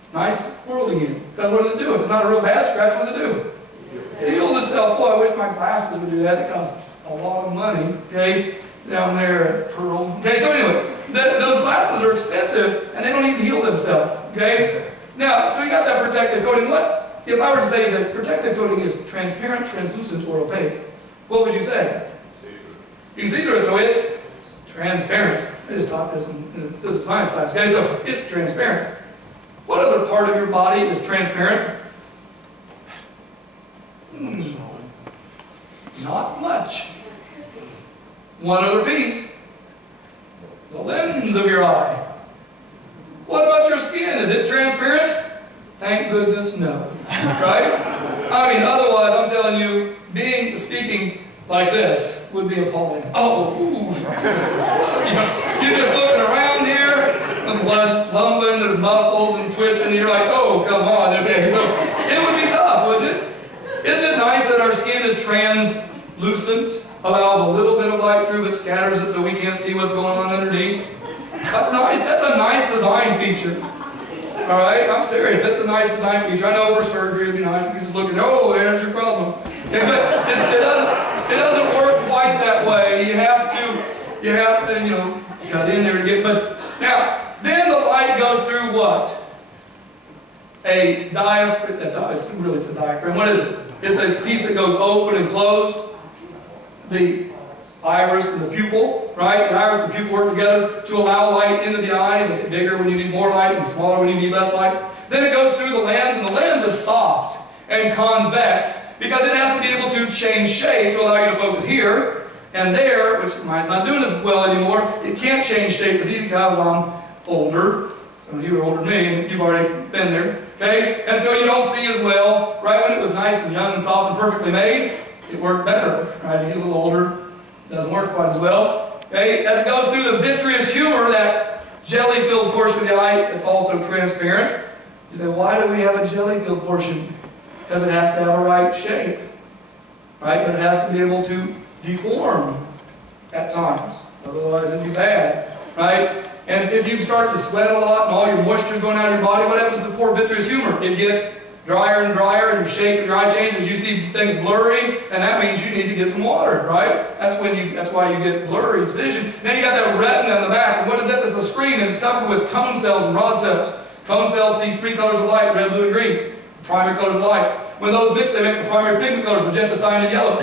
it's nice world again. Because what does it do? If it's not a real bad scratch, what does it do? It heals itself. Boy, I wish my glasses would do that. It costs a lot of money, okay, down there at Pearl. Okay, so anyway, those glasses are expensive, and they don't even heal themselves, okay? Now, so you got that protective coating. What if I were to say that protective coating is transparent, translucent, or opaque? What would you say? You can see through it, so it's transparent. I just taught this in physical science class, okay? So it's transparent. What other part of your body is transparent? Not much. One other piece. The lens of your eye. What about your skin? Is it transparent? Thank goodness no. Right? I mean, otherwise, I'm telling you, speaking like this would be appalling. Oh, ooh. You're just looking around here, the blood's pumping, there's muscles and twitching, and you're like, oh, come on. Okay, so it would be tough, wouldn't it? Isn't it nice that our skin is translucent, allows a little bit of light through, but scatters it so we can't see what's going on underneath? That's nice. That's a nice design feature. All right? I'm serious. That's a nice design feature. I know for surgery it'd be nice if you just look at, oh, there's your problem. Okay, but it doesn't work quite that way. You have to, you know, cut in there to get, but now, then the light goes through what? A diaphragm. It's a diaphragm. What is it? It's a piece that goes open and closed. The iris and the pupil, right? The iris and the pupil work together to allow light into the eye. They get bigger when you need more light and smaller when you need less light. Then it goes through the lens, and the lens is soft and convex because it has to be able to change shape to allow you to focus here and there, which mine's not doing as well anymore. It can't change shape because I'm older. Some of you are older than me, and you've already been there. Okay? And so you don't see as well. Right when it was nice and young and soft and perfectly made, it worked better. Right? As you get a little older, it doesn't work quite as well. Okay? As it goes through the vitreous humor, that jelly-filled portion of the eye, it's also transparent. You say, why do we have a jelly-filled portion? Because it has to have a right shape. Right? But it has to be able to deform at times. Otherwise it'd be bad. Right? And if you start to sweat a lot and all your moisture is going out of your body, what happens to the poor vitreous humor? It gets drier and drier, and your shape of your eye changes. You see things blurry, and that means you need to get some water, right? That's why you get blurry vision. Then you got that retina in the back, and what is that? That's a screen, and it's covered with cone cells and rod cells. Cone cells see 3 colors of light: red, blue, and green. The primary colors of light. When those mix, they make the primary pigment colors: magenta, cyan, and yellow.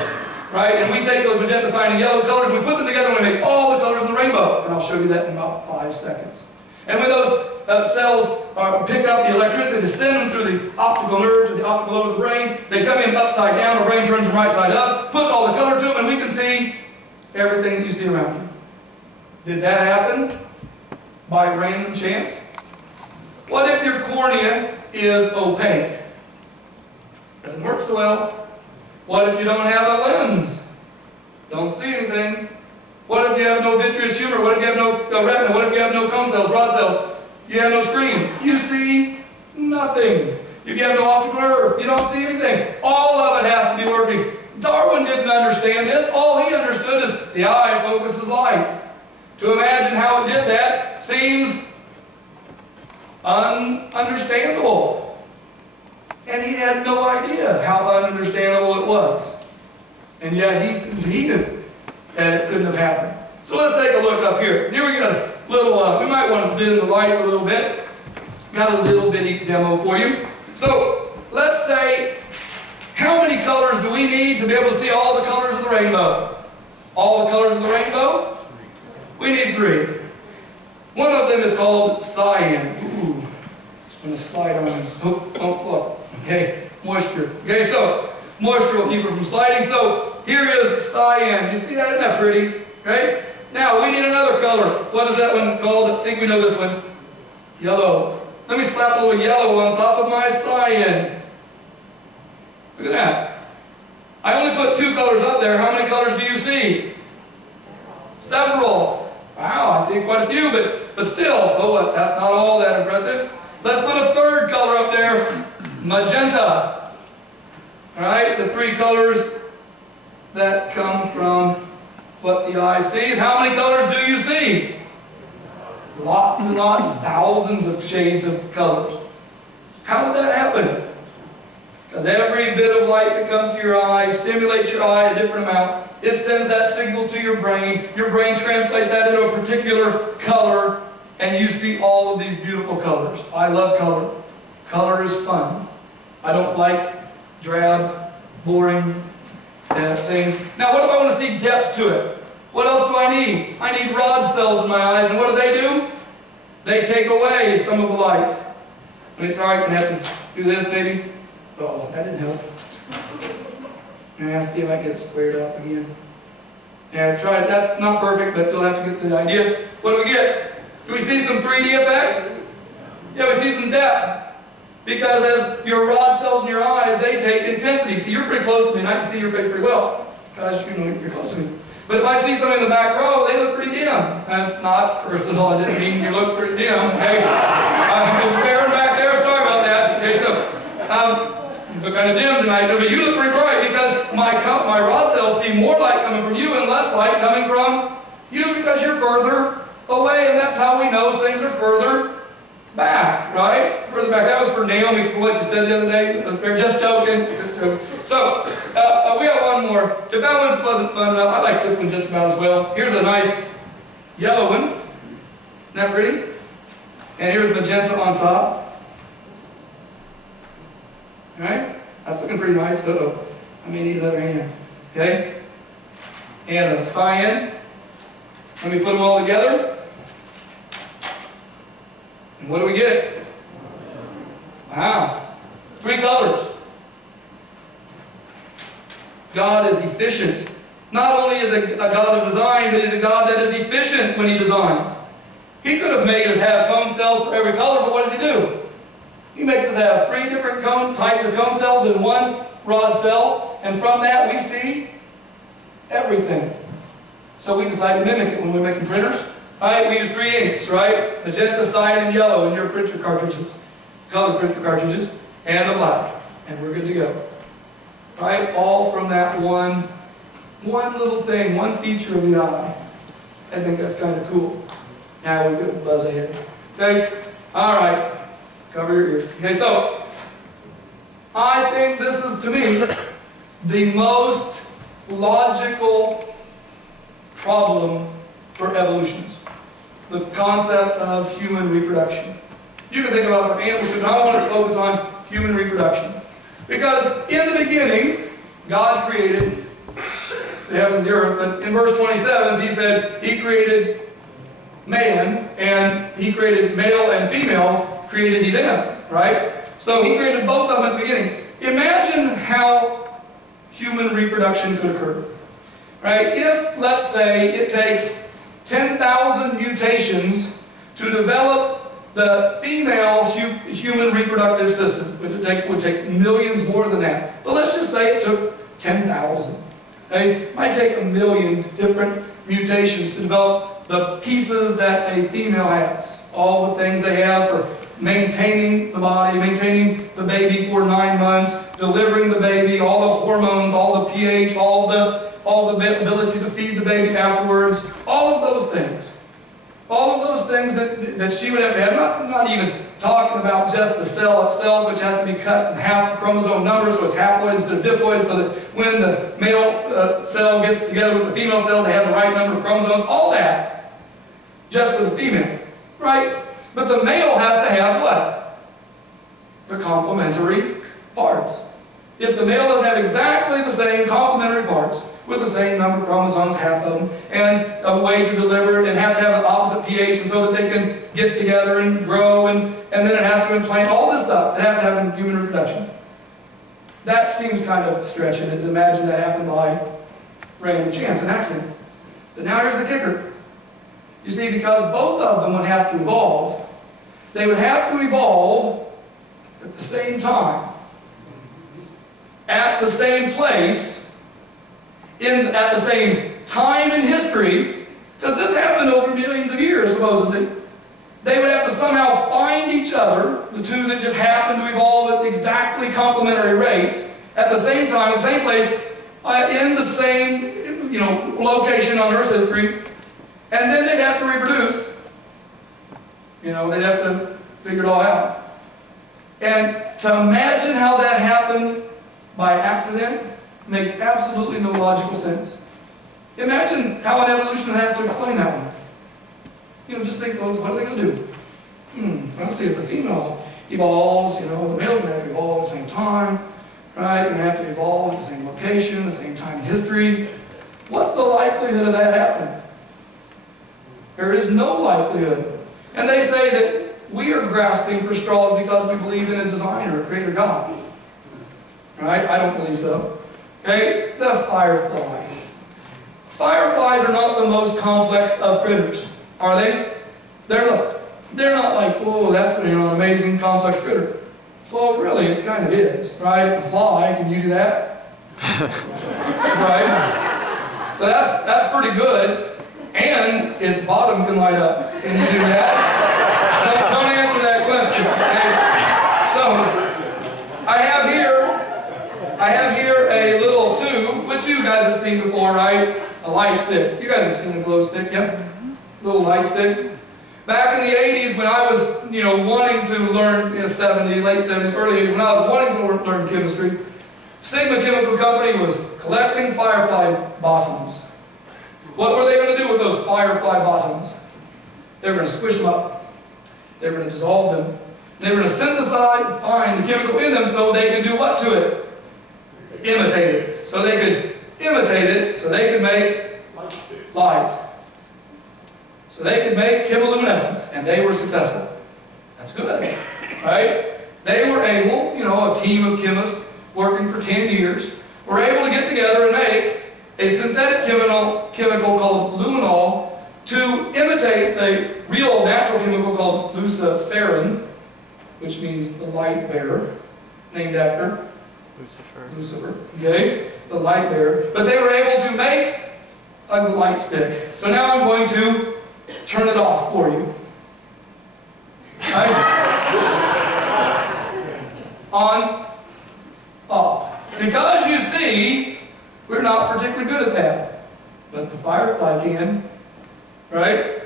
Right? And we take those magenta, cyan, and yellow colors, and we put them together, and we make all the colors of the rainbow. And I'll show you that in about 5 seconds. And when those cells pick up the electricity to send them through the optical nerve to the optical lobe of the brain, they come in upside down, the brain turns them right side up, puts all the color to them, and we can see everything that you see around you. Did that happen by random chance? What if your cornea is opaque? Doesn't work so well. What if you don't have a lens? Don't see anything. What if you have no vitreous humor? What if you have no retina? What if you have no cone cells, rod cells? You have no screen. You see nothing. If you have no optical nerve, you don't see anything. All of it has to be working. Darwin didn't understand this. All he understood is the eye focuses light. To imagine how it did that seems ununderstandable. And he had no idea how ununderstandable it was. And yet he knew that it couldn't have happened. So let's take a look up here. Here we got a little, we might want to dim the lights a little bit. Got a little bitty demo for you. So let's say, how many colors do we need to be able to see all the colors of the rainbow? All the colors of the rainbow? We need 3. One of them is called cyan. Ooh, it's going to slide on. Oh, look. Okay, moisture. Okay, so moisture will keep it from sliding. So here is cyan. You see that? Isn't that pretty? Okay? Now we need another color. What is that one called? I think we know this one. Yellow. Let me slap a little yellow on top of my cyan. Look at that. I only put 2 colors up there. How many colors do you see? Several. Wow, I see quite a few, but still, so what? That's not all that impressive. Let's put a 3rd color up there. Magenta. Alright, the 3 colors that come from what the eye sees. How many colors do you see? Lots and lots, thousands of shades of colors. How did that happen? Because every bit of light that comes to your eye stimulates your eye a different amount. It sends that signal to your brain. Your brain translates that into a particular color, and you see all of these beautiful colors. I love color. Color is fun. I don't like drab, boring things. Now, what if I want to see depth to it? What else do I need? I need rod cells in my eyes, and what do? They take away some of the light. I mean, sorry, I'm going to have to do this maybe. Oh, that didn't help. See if I can get it squared up again. Yeah, try it. That's not perfect, but you'll have to get the idea. What do we get? Do we see some 3D effect? Yeah, we see some depth. Because as your rod cells in your eyes, they take intensity. See, you're pretty close to me, and I can see your face pretty well. Because you're close to me. But if I see something in the back row, they look pretty dim. That's not personal. I didn't mean you look pretty dim. Okay? I'm just staring back there. Sorry about that. Okay, so you look kind of dim tonight, but you look pretty bright because my rod cells see more light coming from you and less light coming from you because you're further away, and that's how we know things are further back, right? Further back. That was for Naomi for what you said the other day. Just joking. Just joking. So, we have one more. If that one wasn't fun enough, I like this one just about as well. Here's a nice yellow one. Isn't that pretty? And here's magenta on top. Alright? That's looking pretty nice. Uh-oh. I may need another hand. Okay? And a cyan. Let me put them all together. And what do we get? Wow. 3 colors. God is efficient. Not only is a God of design, but He's a God that is efficient when He designs. He could have made us have cone cells for every color, but what does He do? He makes us have 3 different types of cone cells in one rod cell, and from that we see everything. So we decide to mimic it when we're making printers. Right? We use 3 inks, right? Magenta, cyan, and yellow in your printer cartridges. Color printer cartridges, and the black. And we're good to go. Right? All from that one little thing, one feature of the eye. I think that's kind of cool. Now we could buzz ahead. Okay? Alright. Cover your ears. Okay, so I think this is, to me, the most logical problem for evolutionists. The concept of human reproduction. You can think about it for animals too, but I want to focus on human reproduction. Because in the beginning, God created the heavens and the earth, but in verse 27, he said he created man, and he created male and female, created he them, right? So he created both of them at the beginning. Imagine how human reproduction could occur, right? If, let's say, it takes 10,000 mutations to develop the female human reproductive system, which would take millions more than that. But let's just say it took 10,000. Okay? It might take 1 million different mutations to develop the pieces that a female has. All the things they have for maintaining the body, maintaining the baby for 9 months, delivering the baby, all the hormones, all the pH, all the ability to feed the baby afterwards, all of those things. All of those things that she would have to have, not even talking about just the cell itself, which has to be cut in half chromosome numbers, so it's haploid instead of diploid, so that when the male cell gets together with the female cell, they have the right number of chromosomes, all that, just for the female, right? But the male has to have what? The complementary parts. If the male doesn't have exactly the same complementary parts, with the same number of chromosomes, half of them, and a way to deliver it, and have to have the opposite pH, and so that they can get together and grow, and then it has to implant, all this stuff that has to happen in human reproduction. That seems kind of stretching to imagine that happened by random chance and accident. But now here's the kicker. You see, because both of them would have to evolve, they would have to evolve at the same time, at the same place, at the same time in history, because this happened over millions of years, supposedly. They would have to somehow find each other, the two that just happened to evolve at exactly complementary rates, at the same time, the same place, in the same location on Earth's history, and then they'd have to reproduce. They'd have to figure it all out. And to imagine how that happened by accident makes absolutely no logical sense. Imagine how an evolutionist has to explain that one. Just think, what are they going to do? Let's see, if the female evolves, the male's going to have to evolve at the same time, right? They're going to have to evolve at the same location, the same time in history. What's the likelihood of that happening? There is no likelihood. And they say that we are grasping for straws because we believe in a designer, a creator God. Right? I don't believe so. Okay, the firefly. Fireflies are not the most complex of critters, are they? They're not like, oh, that's an amazing complex critter. Well, really, it kind of is, right? A fly, can you do that? Right? So that's pretty good. And its bottom can light up. Can you do that? Don't answer that question. Okay? So I have here a little tube, which you guys have seen before, right? A light stick. You guys have seen a glow stick, yep? Little light stick. Back in the 80s, when I was, wanting to learn, late 70s, early 80s, when I was wanting to learn chemistry, Sigma Chemical Company was collecting firefly bottoms. What were they going to do with those firefly bottoms? They were going to squish them up. They were going to dissolve them. They were going to synthesize, find the chemical in them so they could do what to it? Imitate it. So they could imitate it, so they could make light. So they could make chemiluminescence, and they were successful. That's good, right? They were able, a team of chemists working for 10 years, were able to get together and make a synthetic chemical called luminol to imitate the real natural chemical called luciferin, which means the light bearer, named after Lucifer, okay? The light bearer. But they were able to make a light stick. So now I'm going to turn it off for you. Right? On, off. Because you see, we're not particularly good at that. But the firefly can. Right?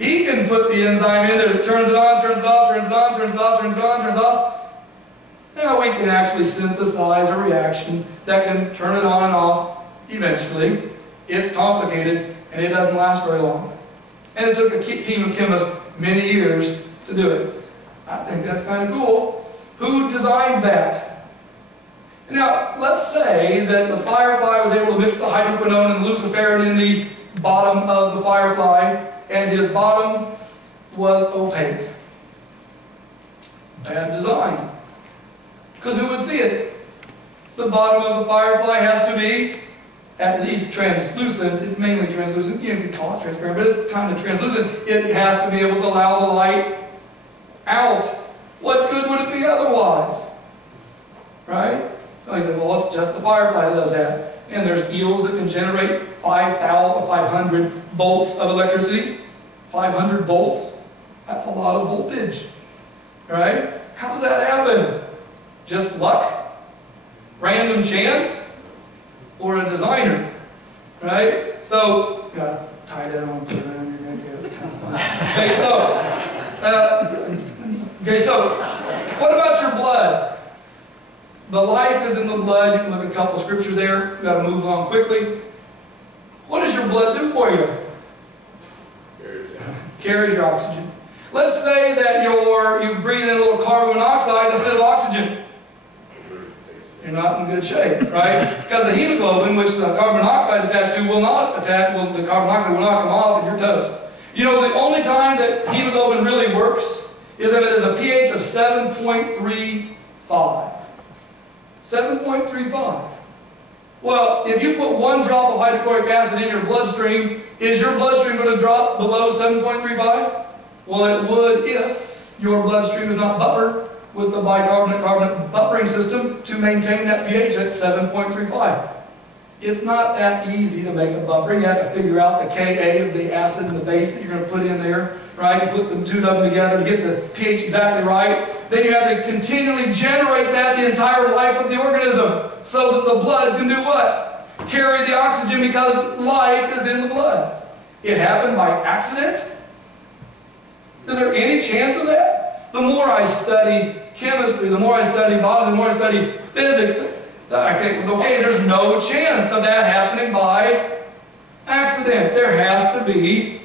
He can put the enzyme in there that turns it on, turns it off, turns it on, turns it off, turns it on, turns it off. Now we can actually synthesize a reaction that can turn it on and off eventually. It's complicated and it doesn't last very long. And it took a team of chemists many years to do it. I think that's kind of cool. Who designed that? Now, let's say that the firefly was able to mix the hydroquinone and luciferin in the bottom of the firefly, and his bottom was opaque. Bad design. Because who would see it? The bottom of the firefly has to be at least translucent. It's mainly translucent. You can call it transparent, but it's kind of translucent. It has to be able to allow the light out. What good would it be otherwise? Right? So you say, well, it's just the firefly that does that. And there's eels that can generate 500 volts of electricity. 500 volts. That's a lot of voltage. Right? How does that happen? Just luck? Random chance? Or a designer? Right? So, you gotta tie that on, put it around your neck. It's kind of fun. Okay, so what about your blood? The life is in the blood. You can look at a couple of scriptures there. You've got to move along quickly. What does your blood do for you? Carries your oxygen. Let's say that you breathe in a little carbon monoxide instead of oxygen. You're not in good shape, right? Because the hemoglobin, which the carbon monoxide attached to, will not attach. Well, the carbon monoxide will not come off, and you're toast. You know, the only time that hemoglobin really works is if it has a pH of 7.35. 7.35. Well, if you put 1 drop of hydrochloric acid in your bloodstream, is your bloodstream going to drop below 7.35? Well, it would if your bloodstream is not buffered with the bicarbonate-carbonate buffering system to maintain that pH at 7.35. It's not that easy to make a buffering. You have to figure out the Ka of the acid and the base that you're going to put in there, right? You put them two of them together to get the pH exactly right. Then you have to continually generate that the entire life of the organism so that the blood can do what? Carry the oxygen, because life is in the blood. It happened by accident? Is there any chance of that? The more I study chemistry, the more I study biology, the more I study physics, okay, there's no chance of that happening by accident. There has to be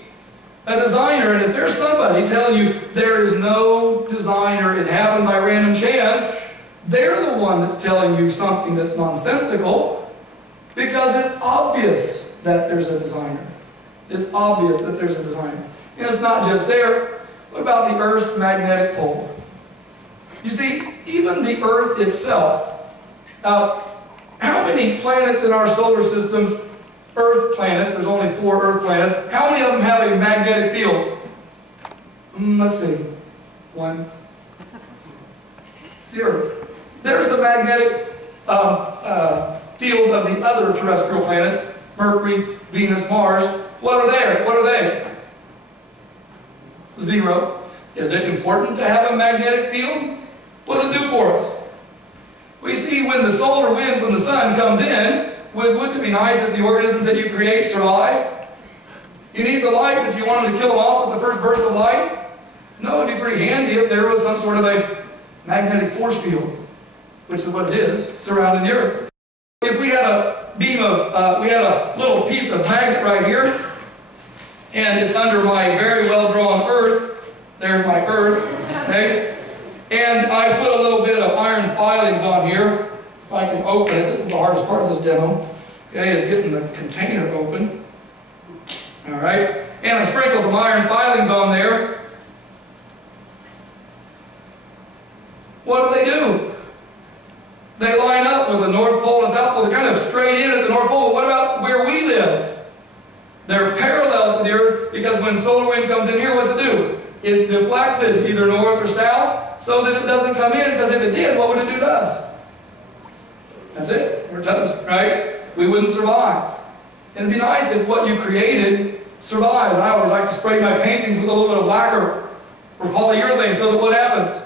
a designer. And if there's somebody telling you there is no designer, it happened by random chance, they're the one that's telling you something that's nonsensical, because it's obvious that there's a designer. It's obvious that there's a designer. And it's not just there. What about the Earth's magnetic pole? You see, even the Earth itself, how many planets in our solar system, Earth planets, there's only 4 Earth planets, how many of them have a magnetic field? Let's see. 1. The Earth. There's the magnetic field of the other terrestrial planets, Mercury, Venus, Mars. What are they? What are they? 0. Is it important to have a magnetic field? What does it do for us? We see when the solar wind from the sun comes in, wouldn't it be nice if the organisms that you create survive? You need the light, but you want them to kill them off with the first burst of light? No, it'd be pretty handy if there was some sort of a magnetic force field, which is what it is, surrounding the Earth. If we had a beam of, we had a little piece of magnet right here, and it's under my very well-drawn Earth. There's my Earth, okay? And I put a little bit of iron filings on here. If I can open it, this is the hardest part of this demo, okay, is getting the container open. All right? And I sprinkle some iron filings on there. What do? They line up with the North Pole and South Pole. They're kind of straight in at the North Pole. But what about where we live? They're parallel to the Earth, because when solar wind comes in here, what's it do? It's deflected either north or south so that it doesn't come in, because if it did, what would it do to us? That's it. We're toast, right? We wouldn't survive. And it'd be nice if what you created survived. I always like to spray my paintings with a little bit of lacquer or polyurethane so that what happens?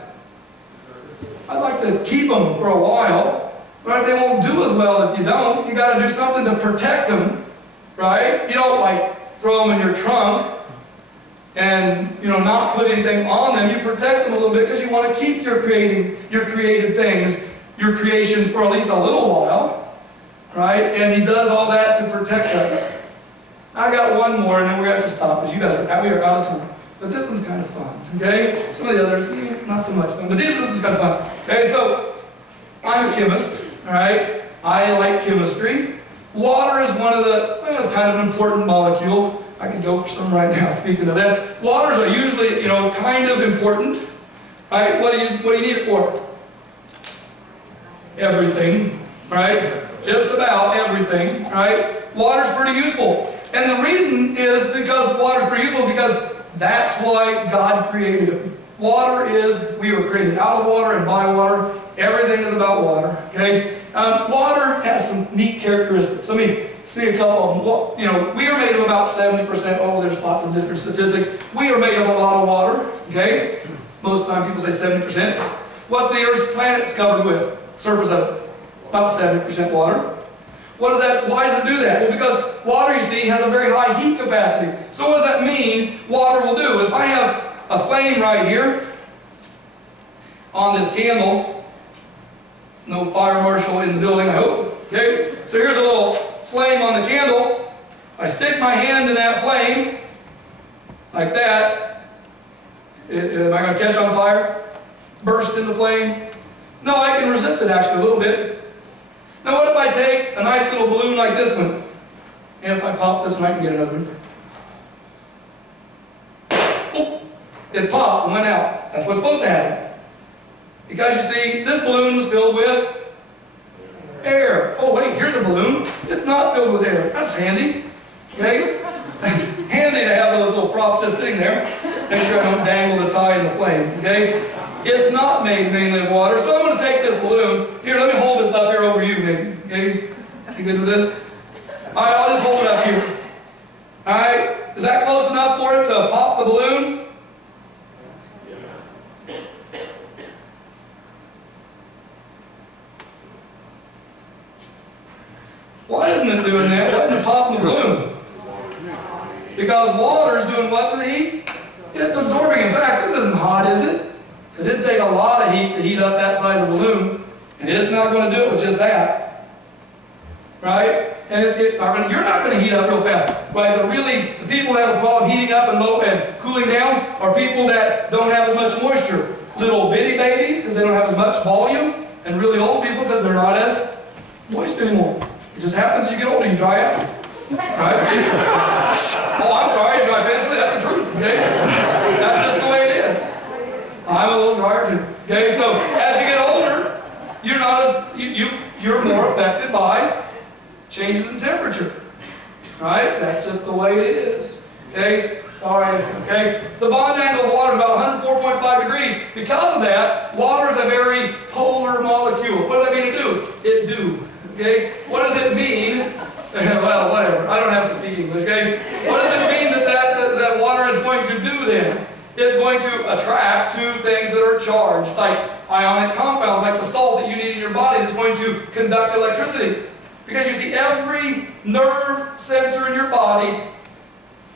I'd like to keep them for a while, but they won't do as well if you don't. You got to do something to protect them, right? You don't like throw them in your trunk. and not put anything on them. You protect them a little bit because you want to keep your created things, your creations, for at least a little while, right? And He does all that to protect us. I got one more, and then we're going to have to stop because we are out of time. But this one's kind of fun, okay? Some of the others, not so much fun, but this one's kind of fun. Okay, so I'm a chemist, all right? I like chemistry. Water is one of the, it's kind of an important molecule. I can go for some right now, speaking of that. Waters are usually, kind of important. All right, what do you need it for? Everything, right? Just about everything, right? Water's pretty useful. And the reason is because water's pretty useful because that's why God created it. Water is, we were created out of water and by water. Everything is about water, okay? Water has some neat characteristics. Let me see a couple of them. We are made of about 70%. Oh, there's lots of different statistics. We are made of a lot of water, okay? Most of the time people say 70%. What's the Earth's planet's covered with? Surface of it. About 70% water. What is that? Why does it do that? Well, because water, you see, has a very high heat capacity. So what does that mean water will do? If I have a flame right here on this candle, no fire marshal in the building, I hope. Okay? So here's a little flame on the candle. I stick my hand in that flame, like that. Am I going to catch on fire? Burst into flame? No, I can resist it actually a little bit. Now what if I take a nice little balloon like this one? And if I pop this one, I can get another one. Oh, it popped and went out. That's what's supposed to happen. Because you see, this balloon was filled with air. Oh wait, here's a balloon. It's not filled with air. That's handy. Okay? Handy to have those little props just sitting there. Make sure I don't dangle the tie in the flame. Okay? It's not made mainly of water. So I'm going to take this balloon. Here, let me hold this up here over you, maybe. Okay? You good with this? Alright, I'll just hold it up here. Alright? Is that close enough for it to pop the balloon? Why isn't it doing that? Why isn't it popping the balloon? Because water is doing what to the heat? It's absorbing. In fact, this isn't hot, is it? Because it'd take a lot of heat to heat up that size of balloon. And it's not going to do it with just that. Right? And you're not going to heat up real fast. Right? The people that have a problem heating up and cooling down are people that don't have as much moisture. Little bitty babies, because they don't have as much volume. And really old people, because they're not as moist anymore. It just happens as you get older, you dry out. Right? Oh, I'm sorry, you fancy? That's the truth. Okay? That's just the way it is. I'm a little drier too. Okay, so as you get older, you're more affected by changes in temperature. Right? That's just the way it is. Okay? Sorry. Okay? The bond angle of water is about 104.5 degrees. Because of that, water is a very polar molecule. What does that mean to do? It do. Okay? What does it mean? Well, whatever. I don't have to speak English, okay? What does it mean that water is going to do then? It's going to attract to things that are charged, like ionic compounds, like the salt that you need in your body that's going to conduct electricity. Because you see, every nerve sensor in your body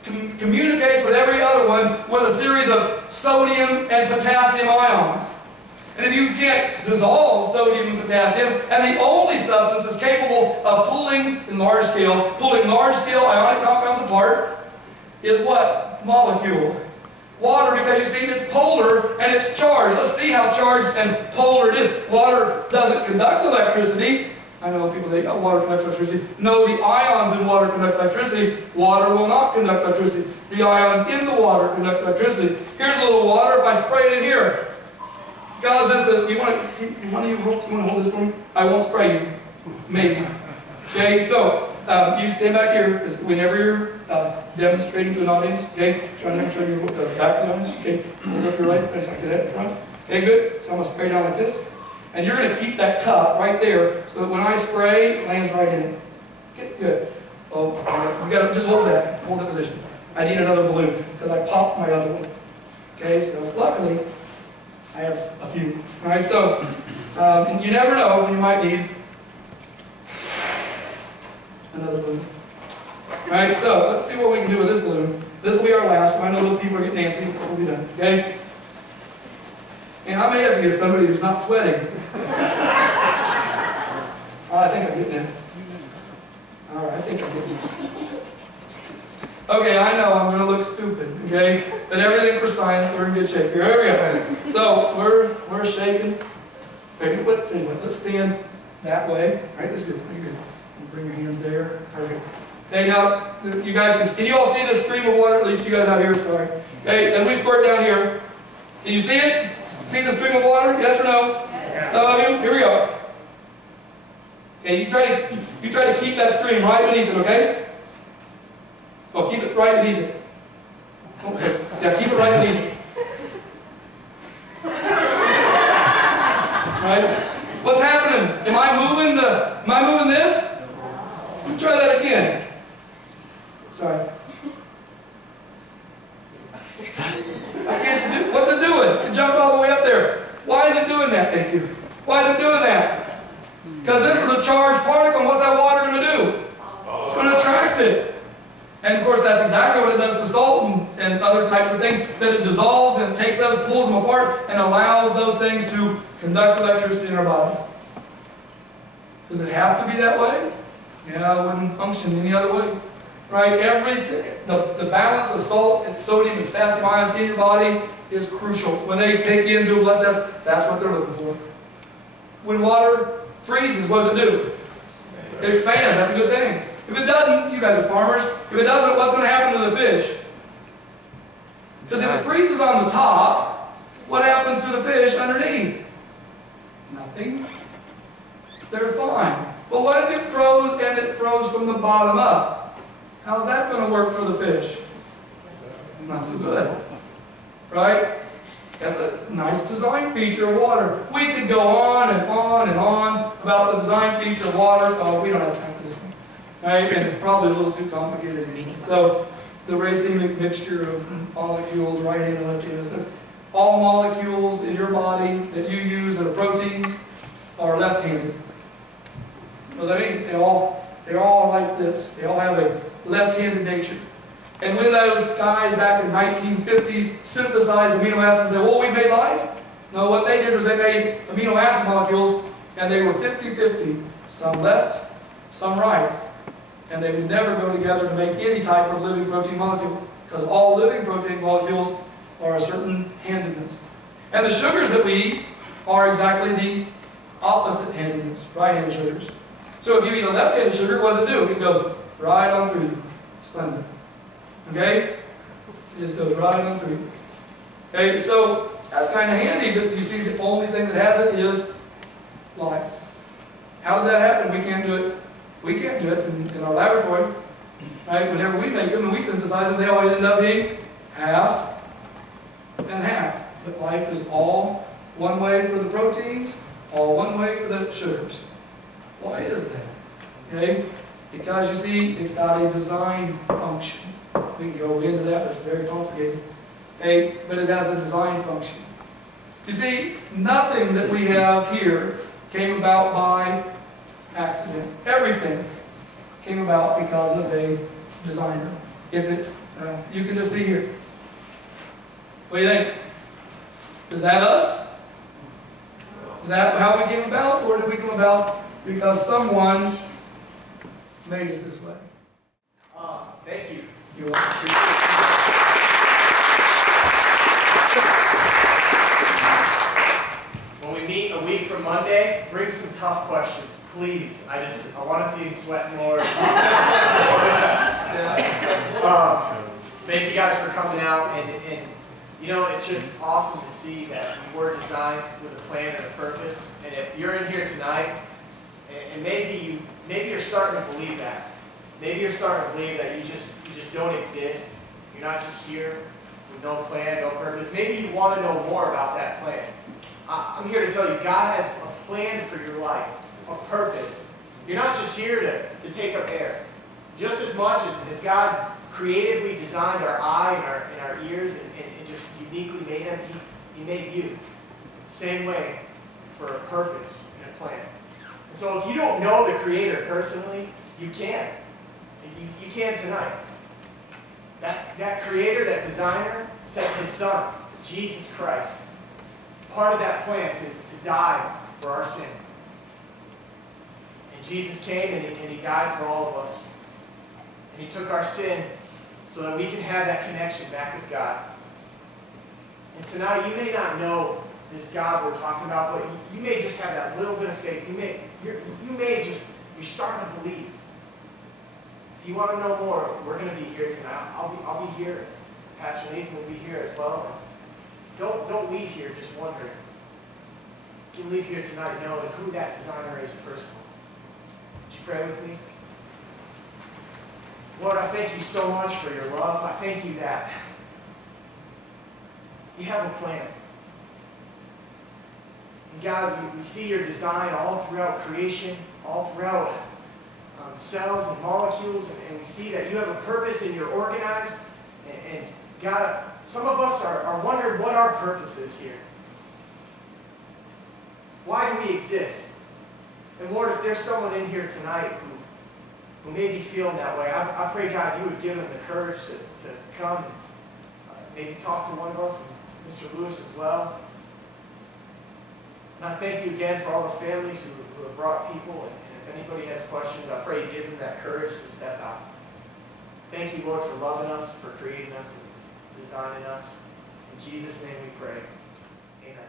communicates with every other one with a series of sodium and potassium ions. And if you can't dissolve sodium and potassium, and the only substance that's capable of pulling large scale ionic compounds apart is what? Molecule. Water, because you see it's polar and it's charged. Let's see how charged and polar it is. Water doesn't conduct electricity. I know people say, oh, water conducts electricity. No, the ions in water conduct electricity. Water will not conduct electricity. The ions in the water conduct electricity. Here's a little water. If I spray it in here, because this is, you want to hold this for me? I won't spray you. Maybe. Okay, so you stand back here whenever you're demonstrating to an audience. Okay, trying to show you the back of the audience. Okay, hold up your leg, like that in front. Okay, good. So I'm going to spray down like this. And you're going to keep that cup right there so that when I spray, it lands right in it. Okay, good. Oh, you got to just hold that position. I need another balloon because I popped my other one. Okay, so luckily, I have a few. All right, so you never know when you might need another balloon. All right, so let's see what we can do with this balloon. This will be our last one. I know those people are getting antsy, but we'll be done. Okay? And I may have to get somebody who's not sweating. I think I'm getting there. All right, I think I'm getting there. Okay, I know I'm going to look stupid, okay? But everything for science, we're in good shape here. Here we go. So we're shaking. Okay, let's stand that way. All right, that's good. You're good. Bring your hands there. Perfect. Okay, now you guys can you all see the stream of water? At least you guys out here. Sorry. Okay, and we squirt down here. Can you see it? See the stream of water? Yes or no? Yes. Some of you. Here we go. Okay, you try to keep that stream right beneath it. Okay. Well, keep it right beneath it. Okay. Yeah, keep it right beneath it. Right? What's happening? Am I moving this? Try that again. Sorry. I can't do. What's it doing? It jumped all the way up there. Why is it doing that? Thank you. Why is it doing that? Because this is a charged particle, and what's that water going to do? It's going to attract it. And of course, that's exactly what it does to salt and other types of things, that it dissolves and takes those, pulls them apart, and allows those things to conduct electricity in our body. Does it have to be that way? Yeah, it wouldn't function any other way. Right? Everything, the balance of salt and sodium and potassium ions in your body is crucial. When they take you and do a blood test, that's what they're looking for. When water freezes, what does it do? It expands. That's a good thing. If it doesn't, you guys are farmers, if it doesn't, what's going to happen to the fish? Because if it freezes on the top, what happens to the fish underneath? Nothing. They're fine. But what if it froze and it froze from the bottom up? How's that going to work for the fish? Not so good. Right? That's a nice design feature of water. We could go on and on and on about the design feature of water. Oh, we don't have time for this one. Right? And it's probably a little too complicated. So, the racemic mixture of molecules, right-handed and left-handed stuff. All molecules in your body that you use that are proteins are left-handed. What does that mean? They're all like this. They all have a left-handed nature. And when those guys back in the 1950s synthesized amino acids and said, well, we made life? No, what they did was they made amino acid molecules, and they were 50-50. Some left, some right. And they would never go together to make any type of living protein molecule, because all living protein molecules are a certain handedness. And the sugars that we eat are exactly the opposite handedness, right-handed sugars. So if you eat a left-handed sugar, what does it do? It goes right on through you. Splendid. Okay? It just goes right on through you. Okay, so that's kind of handy, but you see the only thing that has it is life. How did that happen? We can't do it. We can't do it in our laboratory. Right? Whenever we make them and we synthesize them, they always end up being half and half. But life is all one way for the proteins, all one way for the sugars. Why is that? Okay? Because you see, it's got a design function. We can go into that, but it's very complicated. Okay? But it has a design function. You see, nothing that we have here came about by accident. Everything came about because of a designer. If it's, you can just see here. What do you think? Is that us? Is that how we came about? Or did we come about because someone made us this way? Thank you. You're welcome. When we meet a week from Monday, bring some tough questions, please. I want to see him sweat more. Thank you guys for coming out, and you know, it's just awesome to see that you were designed with a plan and a purpose. And if you're in here tonight, and maybe you're starting to believe that. Maybe you're starting to believe that you just don't exist. You're not just here with no plan, no purpose. Maybe you want to know more about that plan. I'm here to tell you, God has a plan for your life, a purpose. You're not just here to take up air. Just as much as God creatively designed our eye and our ears and just uniquely made them, He made you. Same way for a purpose and a plan. And so if you don't know the Creator personally, you can. You can tonight. That creator, that designer, sent his son, Jesus Christ, part of that plan to die for our sin. And Jesus came and he died for all of us. And he took our sin so that we can have that connection back with God. And tonight, you may not know this God we're talking about, but you may just have that little bit of faith. You're starting to believe. If you want to know more, we're going to be here tonight. I'll be here. Pastor Nathan will be here as well. Don't leave here just wondering. You leave here tonight knowing who that designer is personally. Would you pray with me? Lord, I thank you so much for your love. I thank you that you have a plan. And God, we see your design all throughout creation, all throughout cells and molecules, and we see that you have a purpose and you're organized. And God, some of us are wondering what our purpose is here. Why do we exist? And Lord, if there's someone in here tonight who may be feeling that way, I pray, God, you would give them the courage to come and maybe talk to one of us, and Mr. Lewis as well. And I thank you again for all the families who have brought people, and if anybody has questions, I pray you give them that courage to step out. Thank you, Lord, for loving us, for creating us, and designing us. In Jesus' name we pray. Amen.